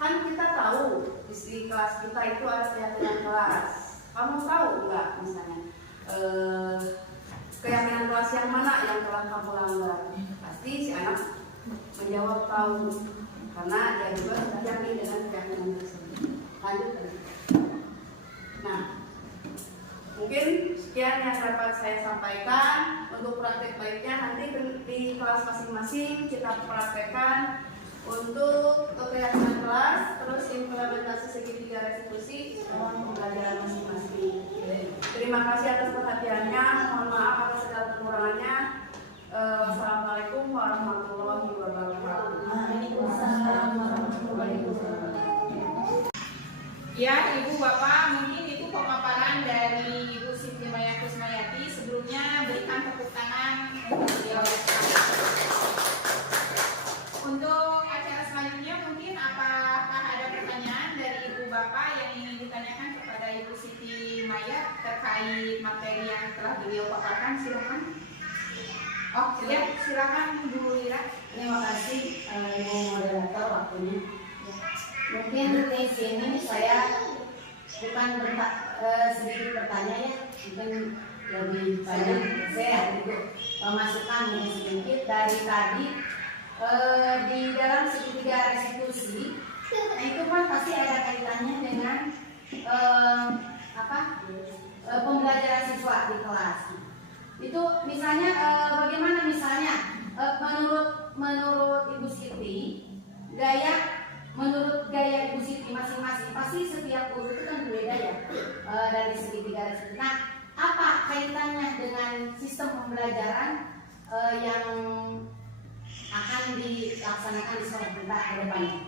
Kan kita tahu di kelas kita itu ada keyakinan kelas. Kamu tahu enggak misalnya keyakinan kelas yang mana yang telah kamu langgar? Pasti si anak menjawab tahu, karena dia juga sudah yakin dengan keyakinan tersebut. Lanjut. Nah, mungkin sekian yang dapat saya sampaikan. Untuk praktek baiknya nanti di kelas masing-masing kita praktekkan untuk keyakinan kelas, terus implementasi segitiga restitusi dalam pembelajaran masing-masing. Terima kasih atas perhatiannya. Mohon maaf atas segala kekurangannya. Wassalamualaikum warahmatullahi wabarakatuh. Waalaikumsalam warahmatullahi wabarakatuh. Ya, Ibu Bapak, mungkin itu pemaparan dari Ibu Siti Maya Kusmayati. Sebelumnya berikan tepuk tangan untuk beliau. Untuk acara selanjutnya mungkin apakah ada pertanyaan dari Ibu Bapak yang ingin ditanyakan kepada Ibu Siti Maya terkait materi yang telah beliau paparkan? Silakan. Oh, silakan Bu Lira. Terima kasih Ibu moderator waktunya. Mungkin di sini saya bukan sedikit bertanya ya, mungkin lebih banyak saya untuk memasukkan sedikit dari tadi di dalam segitiga restitusi. Itu kan pasti ada kaitannya dengan pembelajaran siswa di kelas. Itu misalnya bagaimana misalnya menurut Ibu Siti menurut gaya Ibu Siti masing-masing, pasti setiap guru itu kan berbeda ya dari segitiga restitusi. Nah, apa kaitannya dengan sistem pembelajaran yang akan dilaksanakan di sekolah kita ke depannya?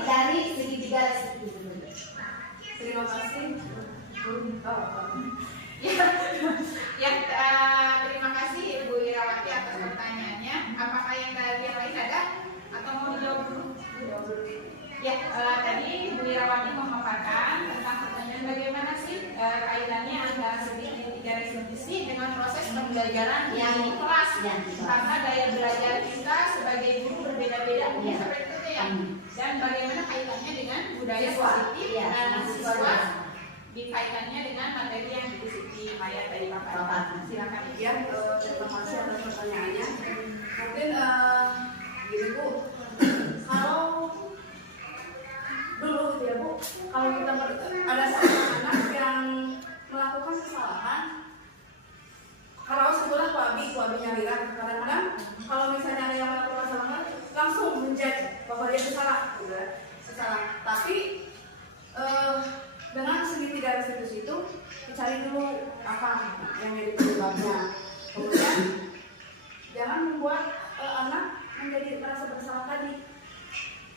Dari segitiga restitusi. Terima kasih. Terima kasih Ibu Irawati atas pertanyaannya. Apakah yang lain ada atau mau dijawab dulu? Ya, tadi Ibu Irawati memaparkan tentang pertanyaan bagaimana sih kaitannya antara segitiga restitusi dengan proses pembelajaran yang di kelas. Karena daya belajar kita sebagai guru berbeda-beda, seperti itu ya. Dan bagaimana kaitannya dengan budaya positif dan siswa dikaitannya dengan materi yang Ibu Siti Maya tadi paparkan. Silakan Ibu. Ya, terima kasih atas pertanyaannya. Mungkin gini Bu, kalau dulu gitu ya Bu, kalau kita ada satu anak yang melakukan kesalahan, kalau sekolah wabinya Lira, kadang-kadang kalau misalnya ada yang melakukan kesalahan langsung menjudge bahwa dia bersalah, gitu ya. Tapi dengan segitiga restitusi itu dicari dulu apa yang jadi penyebabnya. Kemudian jangan membuat anak menjadi merasa bersalah tadi.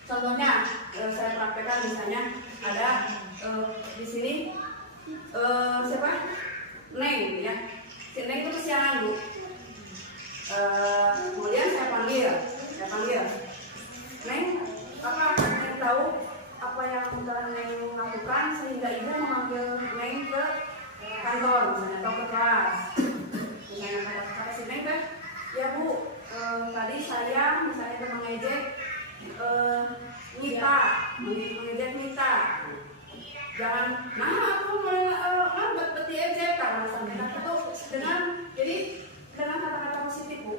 Contohnya saya praktekkan misalnya ada di sini siapa? Neng ya. Si Neng itu kesiangan Bu. Kemudian saya panggil. Neng, apa Neng tahu apa yang telah Neng lakukan sehingga ibu memanggil Neng ke kantor misalnya atau ke kelas? Misalnya kata si Neng kan, ya Bu, mengejek Mita. Jangan, nah aku beti ejekan maksudnya itu dengan jadi dengan kata-kata positif Bu.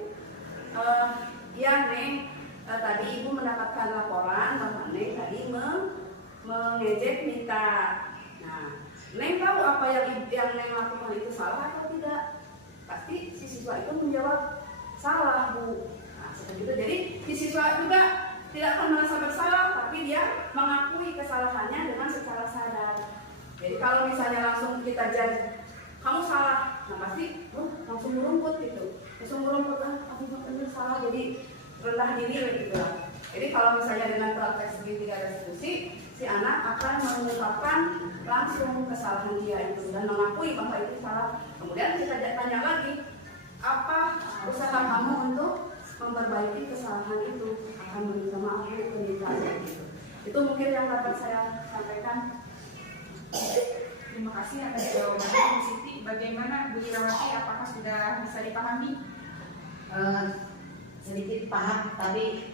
Ya Neng, tadi Ibu mendapatkan laporan bahwa Neng tadi mengejek Mita. Nah, Neng tahu apa yang Neng lakukan itu salah atau tidak? Pasti si siswa itu menjawab salah Bu. Nah, seperti itu. Jadi si siswa juga tidak akan merasa bersalah, tapi dia mengakui kesalahannya dengan secara sadar. Jadi kalau misalnya langsung kita jadi kamu salah, nah pasti langsung merumput gitu, langsung merumput aku benar salah, jadi rendah diri gitu lah. Jadi kalau misalnya dengan praktek segitiga restitusi, si anak akan mengungkapkan langsung kesalahan dia itu dan mengakui bahwa itu salah. Kemudian kita tanya lagi, apa usaha kamu untuk memperbaiki kesalahan itu? Akan meminta maaf ke Mita gitu. Itu mungkin yang dapat saya sampaikan. Terima kasih atas jawabannya Bu Siti. Bagaimana Bu Irawati, apakah sudah bisa dipahami? Sedikit paham, tapi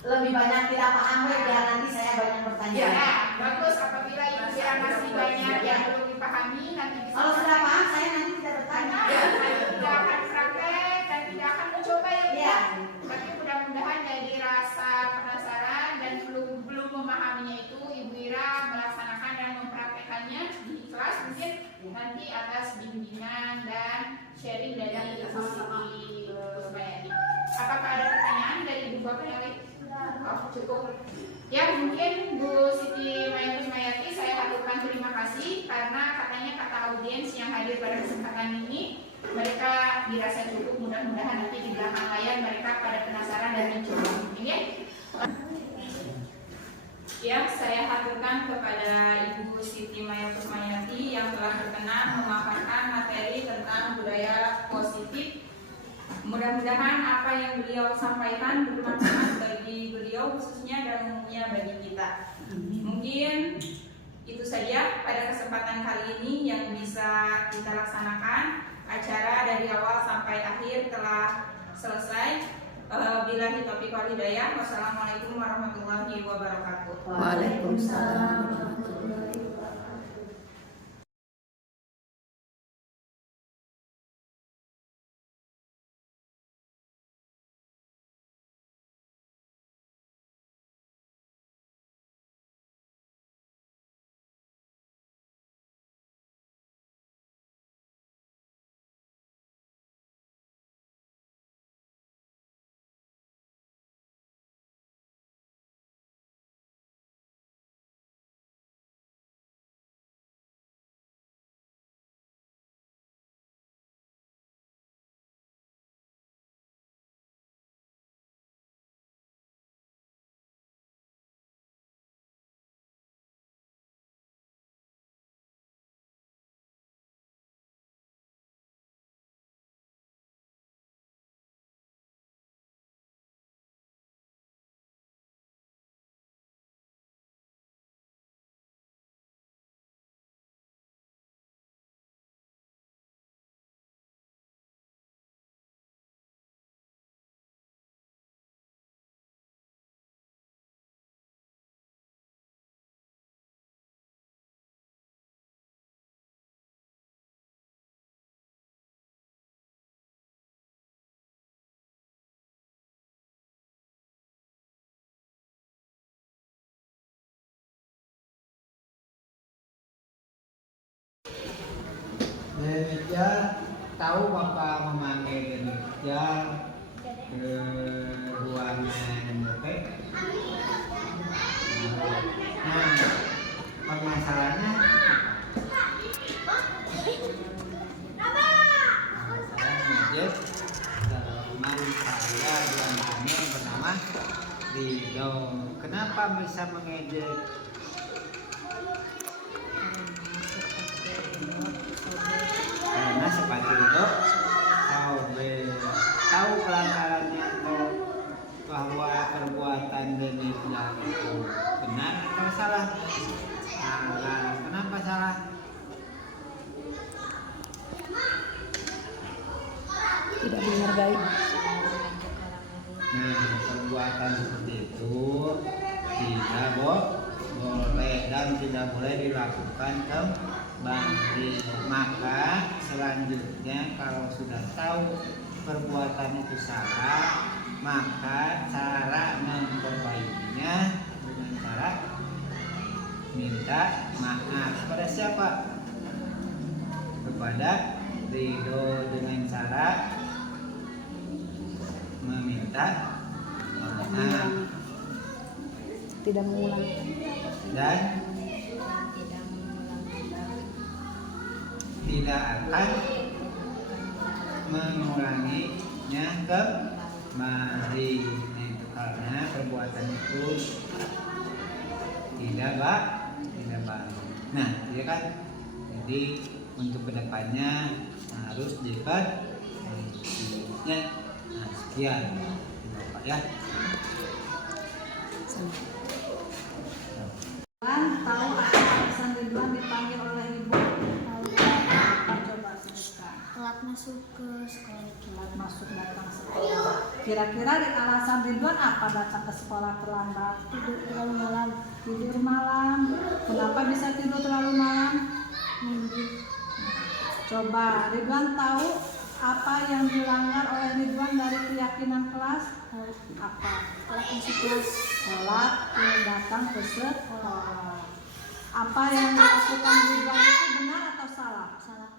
lebih banyak tidak paham biar nanti saya banyak bertanya. Ya, bagus. Apabila Ibu masih banyak yang belum dipahami, nanti bisa. Kalau sudah paham, saya nanti tidak bertanya. Tidak akan praktek dan tidak akan mencoba ya Bu. Iya. Tapi mudah-mudahan dari rasa penasaran dan belum memahaminya itu, Ibu Ira melaksanakan dan mempraktekannya di kelas mungkin nanti atas bimbingan dan sharing dari Bu Siti Kusmayati. Apakah ada pertanyaan dari Ibu Bapak yang lain? Oh, cukup. Ya, mungkin Bu Siti Kusmayati saya haturkan terima kasih karena katanya kata audiens yang hadir pada kesempatan ini mereka dirasa cukup, mudah-mudahan nanti di belakang layar mereka pada penasaran dan mencoba. Ya. Ya, saya haturkan kepada Ibu Siti Kusmayati yang telah berkenan memaparkan materi tentang budaya positif. Mudah-mudahan apa yang beliau sampaikan bermanfaat bagi beliau khususnya dan umumnya bagi kita. Mungkin itu saja pada kesempatan kali ini yang bisa kita laksanakan. Acara dari awal sampai akhir telah selesai. Billahi taufiq wal hidayah. Wassalamualaikum warahmatullahi wabarakatuh. Waalaikumsalam. Demikian tahu Bapak memanggil demikian ke ruangan MDP. Nah, permasalahannya ngejek teman saya yang bernama Rido. Kenapa bisa mengejek? Karena seperti itu tahu pelanggarannya atau bahwa perbuatan dirinya itu benar atau salah. Nah, kenapa salah? Tidak menghargai. Nah, perbuatan seperti itu tidak boleh dan tidak boleh dilakukan kembali. Maka selanjutnya kalau sudah tahu perbuatan itu salah, maka cara memperbaikinya dengan cara minta maaf kepada siapa? Kepada Ridho, dengan cara meminta maaf Tidak mengulang. dan tidak akan mengulanginya kembali. Itu karena perbuatan itu tidak baik. Nah, ya kan? Jadi untuk kedepannya harus diperbaiki. Nah, sekian Bapak ya. Tahu apa alasan Ridwan dipanggil oleh ibu? Apa coba sebutkan? Telat masuk ke sekolah. Telat masuk datang sekolah. Kira-kira alasan Ridwan apa datang ke sekolah terlambat? Tidur terlalu malam. Tidur malam. Kenapa bisa tidur terlalu malam? Minggu. Coba Ridwan tahu apa yang dilanggar oleh Ridwan dari keyakinan kelas? Apa? Telat masuk kelas. Telat datang ke sekolah. Apa yang dilakukan Ridwan itu benar atau salah? Salah.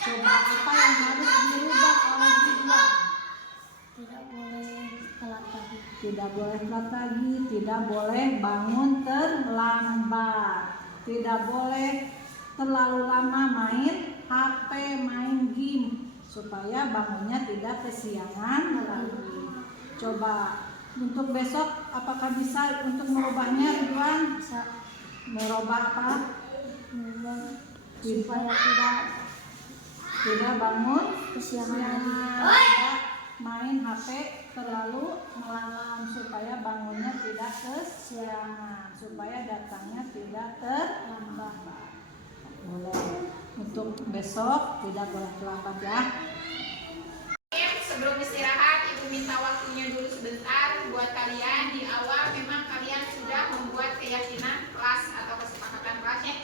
Coba apa yang harus dirubah oleh Ridwan? Tidak boleh telat pagi. Tidak boleh telat pagi, tidak boleh bangun terlambat, tidak boleh terlalu lama main HP, main game, supaya bangunnya tidak kesiangan lagi. Coba untuk besok apakah bisa untuk merubahnya Ridwan? Bisa Merubah apa? merubah supaya tidak bangun kesiangan lagi. tidak main HP terlalu malam, supaya bangunnya tidak kesiangan, supaya datangnya tidak terlambat. Boleh. Untuk besok tidak boleh terlambat ya. Sebelum istirahat, Ibu minta waktunya dulu sebentar buat kalian. Di awal memang kalian sudah membuat keyakinan kelas atau kesepakatan kelasnya,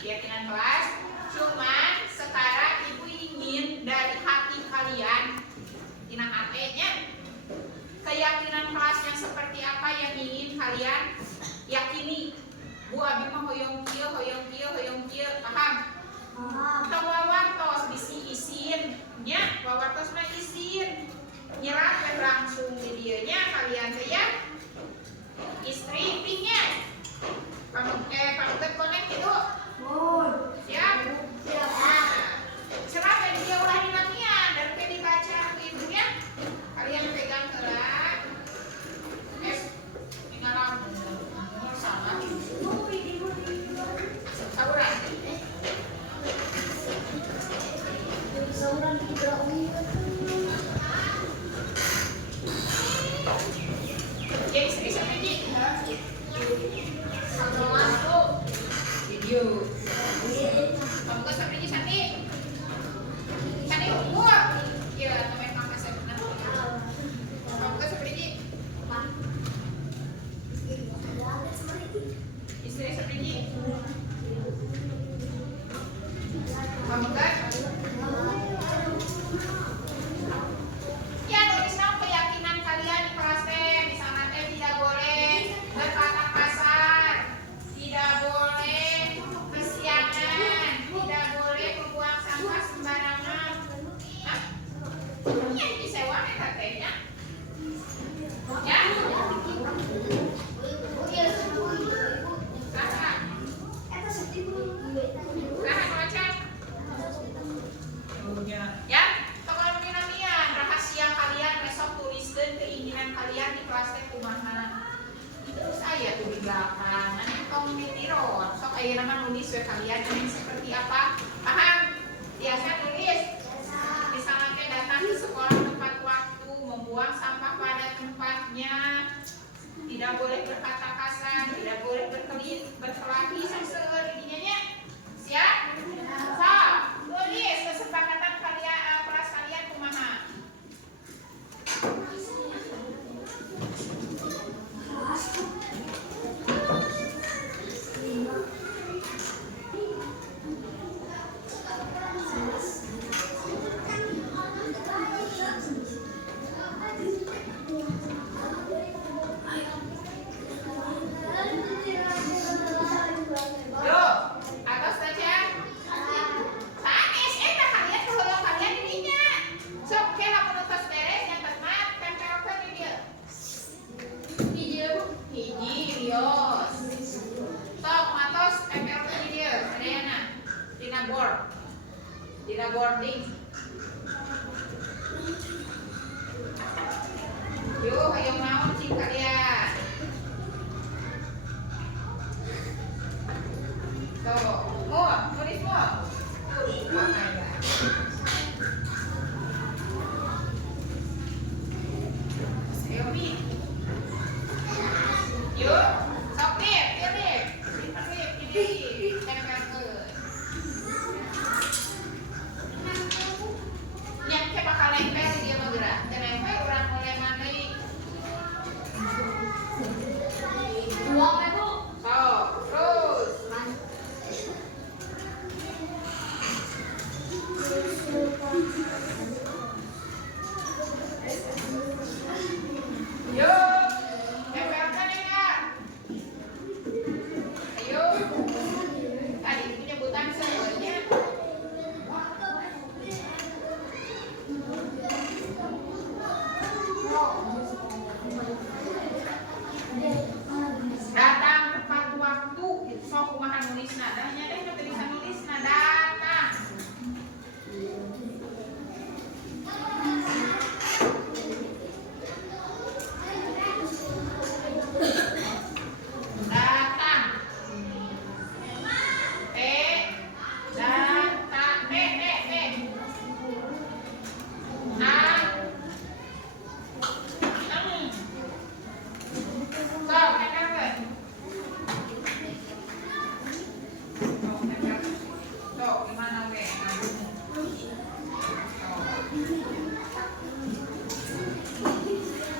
keyakinan kelas. Cuman sekarang Ibu ingin dari hati kalian, tina hatenya, keyakinan kelas yang seperti apa yang ingin kalian yakini. Bu abi mah hoyong kieu, paham? Tong wawartos bisi isin, nya wawartos mah isin, nyerah dan langsung di dieu nya kalian teh ya. Istri pingnya, pamungket konek gitu. Siap? Nah, cerah dan dia ulah dinamian dan dibaca ibunya. Kalian pegang erat. Tinggal sama. Sauran. Sauran tidak Ya istri sampai di video. Kamu kan sampai di Santi. Santi gua. Ya, teman mama saya benar. Kamu kan sampai di istri sampai di. Kamu kan? Ya, tulis dong keyakinan kalian di kelas teh. Di sana teh tidak boleh berkata kasar, tidak boleh kesiangan, tidak boleh membuang sampah sembarangan. Hah? Ya, disewa eta teh nya. Ya. Saha macam? Ya, tolong dinamian rahasia kalian besok tuliskan keinginan kalian di kelas teh kumaha. Terus aya tuh di belakang, nanti tong ditiron. Sok aya nama nulis we kalian ingin seperti apa? Paham? Biasa nulis. Misalnya teh datang ke sekolah tepat waktu, membuang sampah pada tempatnya. Tidak boleh berkata kasar, tidak boleh berkelahi seseueur didinya nya. Siap? Sok, tulis kesepakatan kalian kelas kalian kumaha. nasib kalian. Tuh, tulis mau. Ayo, Mi. Yuk, sok Nip, Nip. Ini, tempelkeun. Nya teh bakal nempel di dieu mah geura. Teh nempel urang oleh maneh. Sok, terus. Yuk, tempelkan ya. Ayo. Tadi penyebutan semuanya. Datang tepat waktu. Sok kumaha nulis nadanya deh, teu bisa nulis datang. Datang. Datang. Sok, tempelkeun. Sok, gimana we?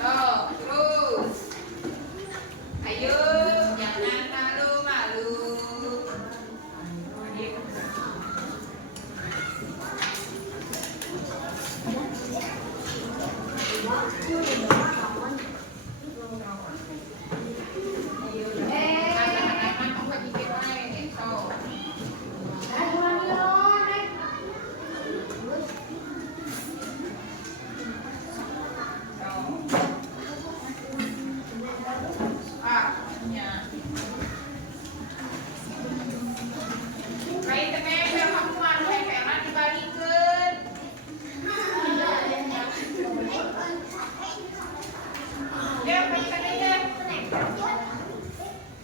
Sok, terus. Ayo, jangan malu-malu. Anak-anak mau pergi ke mana? Sok. Kain tempel kamu mah tempelan dibalikeun. Ya, pergi ke dia.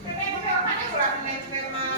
Tempel mana kurang tempel mah.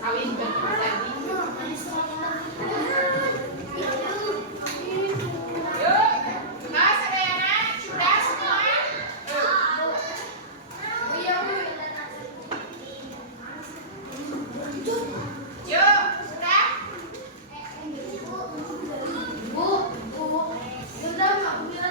Kawin kan tadi. Yuk, nah sedayana sudah semua. Yuk, sudah. Sudah semuanya.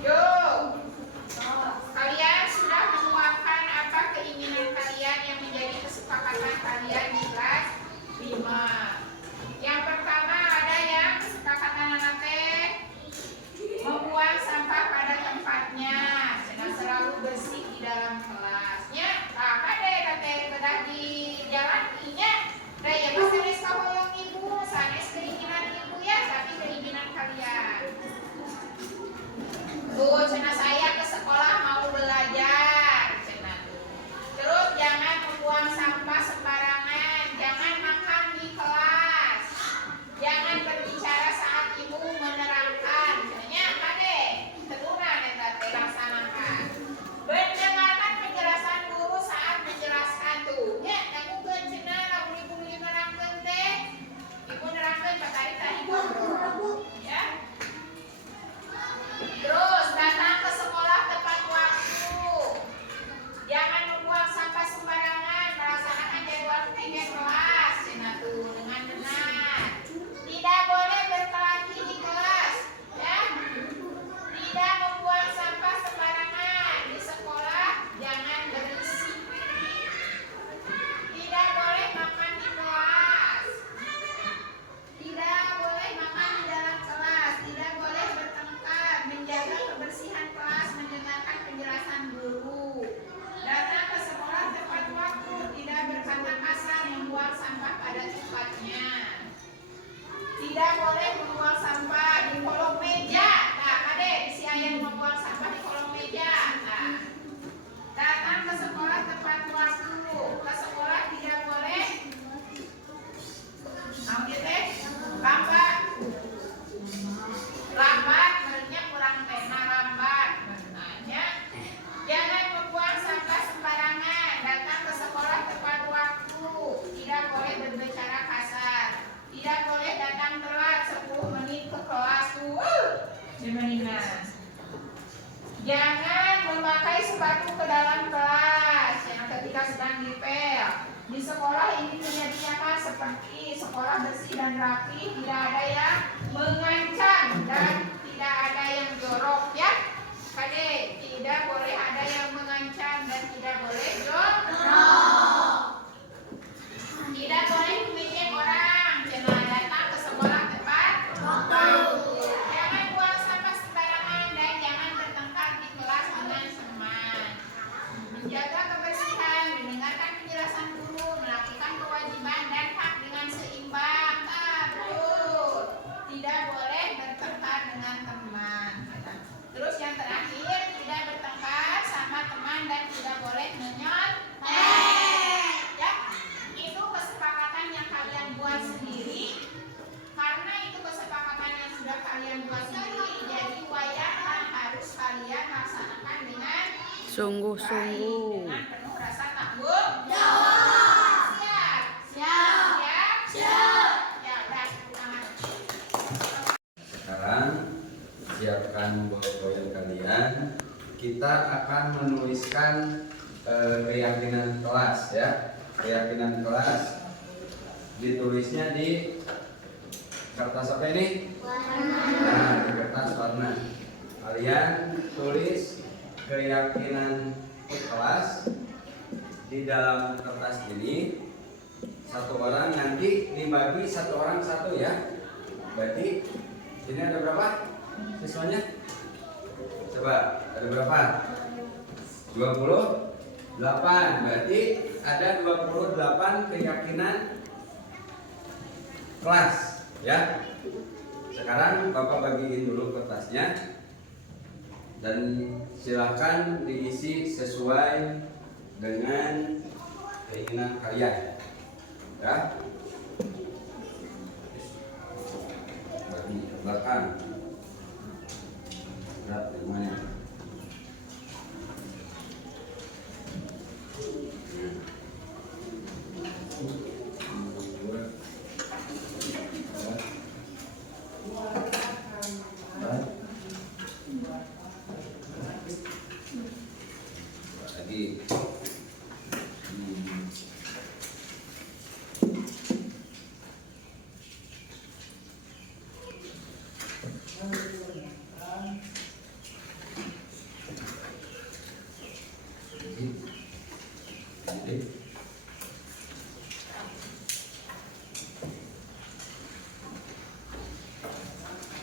Yuk, kalian sudah memuatkan apa keinginan kalian yang menjadi kesepakatan kalian di kelas 5. Yang pertama ada yang kesepakatan anak teh Femenina. Jangan memakai sepatu ke dalam kelas yang ketika sedang dipel. Di sekolah ini menyediakan seperti sekolah bersih dan rapi, tidak ada yang mengancam dan tidak ada yang jorok ya. Kade, tidak boleh ada yang mengancam dan tidak boleh jorok. Tidak boleh memejek orang, jangan datang ke sekolah tepat waktu. Jangan buang sampah sembarangan dan jangan bertengkar di kelas dengan teman. Menjaga kebersihan, mendengarkan penjelasan guru, melakukan kewajiban dan hak dengan seimbang. Betul. Tidak boleh bertengkar dengan teman. Terus yang terakhir, tidak bertengkar sama teman dan tidak boleh menyontek. Ya, itu kesepakatan yang kalian buat sendiri. Karena itu kesepakatan yang sudah kalian buat sendiri, jadi wayang harus kalian laksanakan dengan Sungguh-sungguh. dengan penuh rasa tanggung jawab. Siap? Siap? Siap? Ya, udah, tangan. Sekarang siapkan bolpen kalian. Kita akan menuliskan keyakinan kelas ya. Keyakinan kelas ditulisnya di kertas apa ini? Nah, di kertas warna. Kalian tulis keyakinan kelas di dalam kertas ini. Satu orang nanti dibagi satu orang satu ya. Berarti ini ada berapa siswanya? Coba, ada berapa? 28. Berarti ada 28 keyakinan kelas ya. Sekarang Bapak bagiin dulu kertasnya dan silahkan diisi sesuai dengan keinginan kalian ya. Bagi ke belakang. Berat yang mana? Lagi.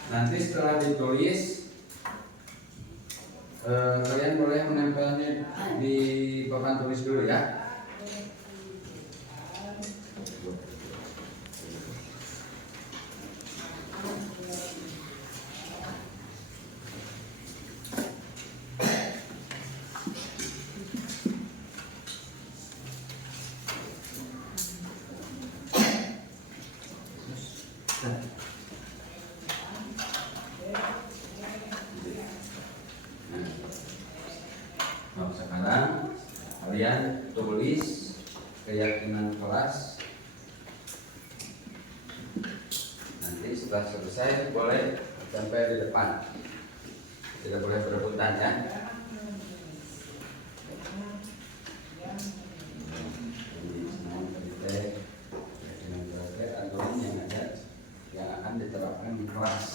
Nanti setelah ditulis kalian boleh menempelnya di papan tulis dulu ya. Nah, sekarang kalian tulis keyakinan kelas. Nanti setelah selesai boleh sampai di depan. Tidak boleh berebutan ya. Yang akan diterapkan di kelas.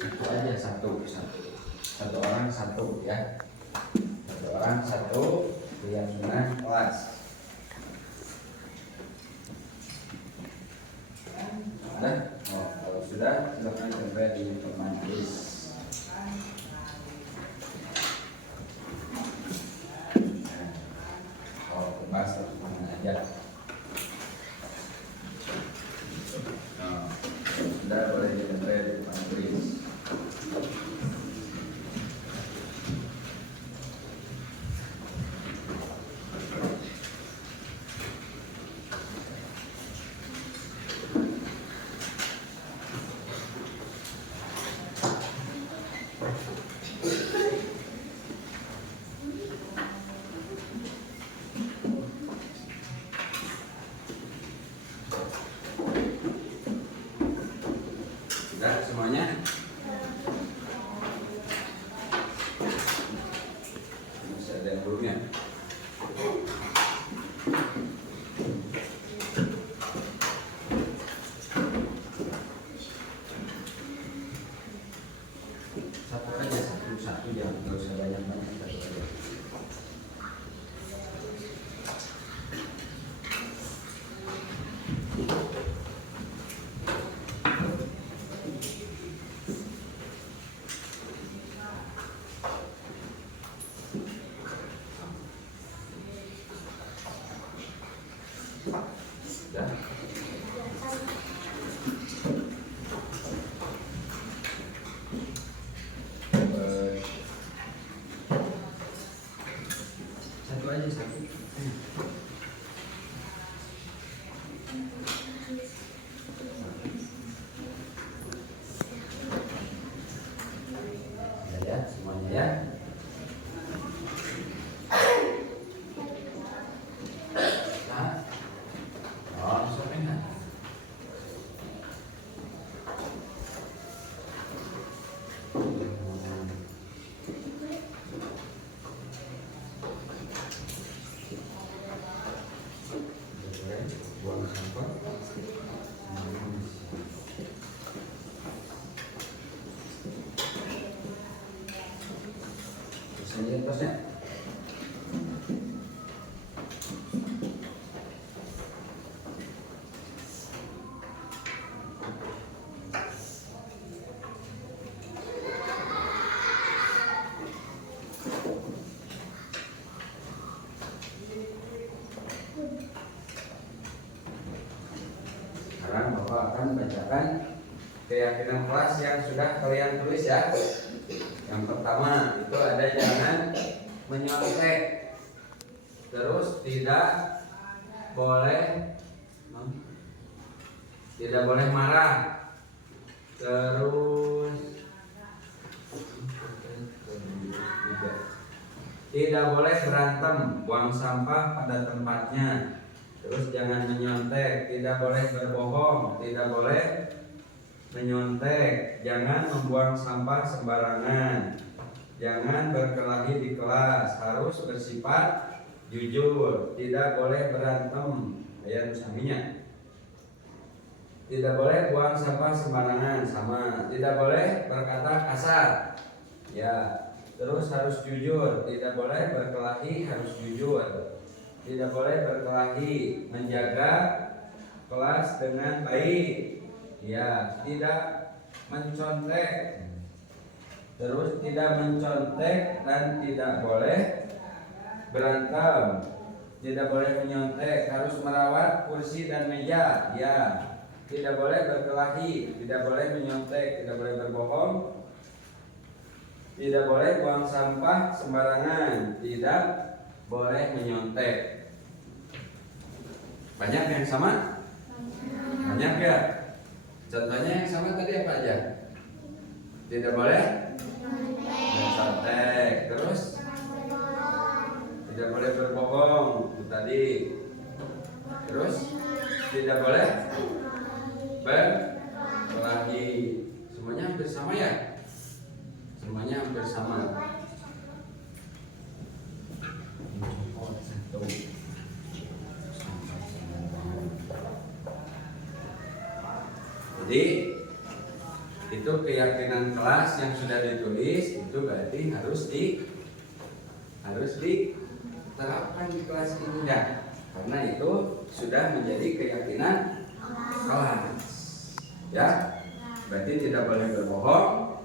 Satu aja, satu orang satu ya. Satu orang satu keyakinan kelas. Sudah? Oh, kalau sudah silakan sampai di teman tulis. Kalau bebas mana aja. Sudah. Sudah semuanya? Masih ada yang belum ya? Satu aja, satu jangan nggak usah banyak-banyak, satu aja. Sudah. Satu aja, satu. Ya, semuanya ya. Nah, oh, sampai nggak? Buang sampah. Bisa lihat tasnya? Sekarang Bapak akan bacakan keyakinan kelas yang sudah kalian tulis ya. Yang pertama itu ada jangan menyontek. Terus tidak boleh marah. Terus tidak boleh berantem, buang sampah pada tempatnya. Terus jangan menyontek, tidak boleh berbohong, tidak boleh menyontek, jangan membuang sampah sembarangan, jangan berkelahi di kelas, harus bersifat jujur, tidak boleh berantem, ayat usaminya. Tidak boleh buang sampah sembarangan, sama, tidak boleh berkata kasar, ya. Terus harus jujur, tidak boleh berkelahi, harus jujur. Tidak boleh berkelahi, menjaga kelas dengan baik. Ya, tidak mencontek. Terus tidak mencontek dan tidak boleh berantem. Tidak boleh menyontek, harus merawat kursi dan meja. Ya, tidak boleh berkelahi, tidak boleh menyontek, tidak boleh berbohong. Tidak boleh buang sampah sembarangan, tidak boleh menyontek. Banyak yang sama? Banyak ya? Contohnya yang sama tadi apa aja? Tidak boleh menyontek. Terus tidak boleh berbohong, itu tadi. Terus tidak boleh berkelahi. Semuanya hampir sama ya? Semuanya hampir sama. Jadi itu keyakinan kelas yang sudah ditulis, itu berarti harus diterapkan di kelas ini ya. Karena itu sudah menjadi keyakinan kelas. Ya. Berarti tidak boleh berbohong,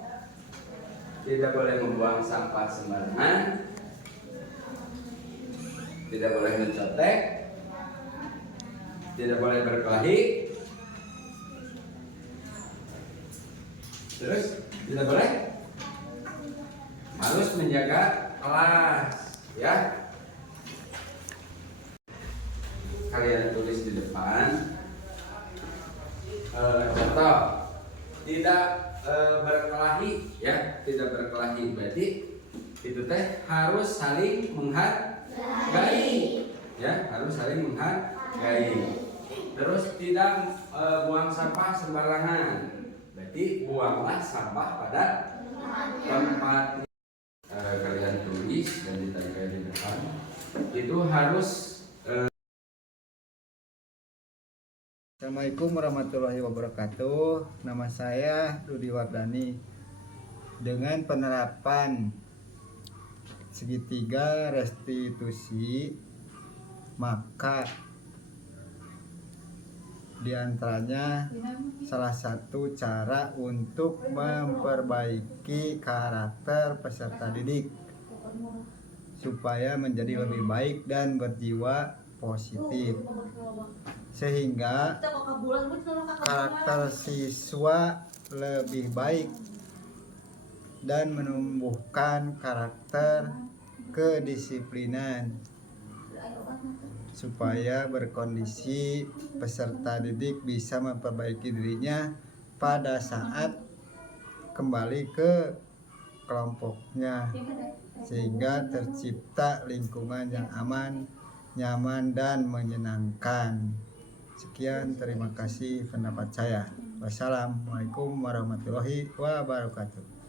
tidak boleh membuang sampah sembarangan, tidak boleh mencontek, tidak boleh berkelahi, terus tidak boleh, harus menjaga kelas, ya. Kalian tulis di depan. Contoh, tidak berkelahi, ya, tidak berkelahi berarti itu teh harus saling menghargai, ya, harus saling menghargai. Terus tidak buang sampah sembarangan, berarti berarti buanglah sampah pada tempat. Kalian tulis dan ditempel di depan. Itu harus. Assalamualaikum warahmatullahi wabarakatuh. Nama saya Rudi Wardani. Dengan penerapan segitiga restitusi, maka diantaranya salah satu cara untuk memperbaiki karakter peserta didik supaya menjadi lebih baik dan berjiwa positif, sehingga karakter siswa lebih baik dan menumbuhkan karakter kedisiplinan, supaya berkondisi peserta didik bisa memperbaiki dirinya pada saat kembali ke kelompoknya, sehingga tercipta lingkungan yang aman, nyaman, dan menyenangkan. Sekian, terima kasih pendapat saya. Wassalamualaikum warahmatullahi wabarakatuh.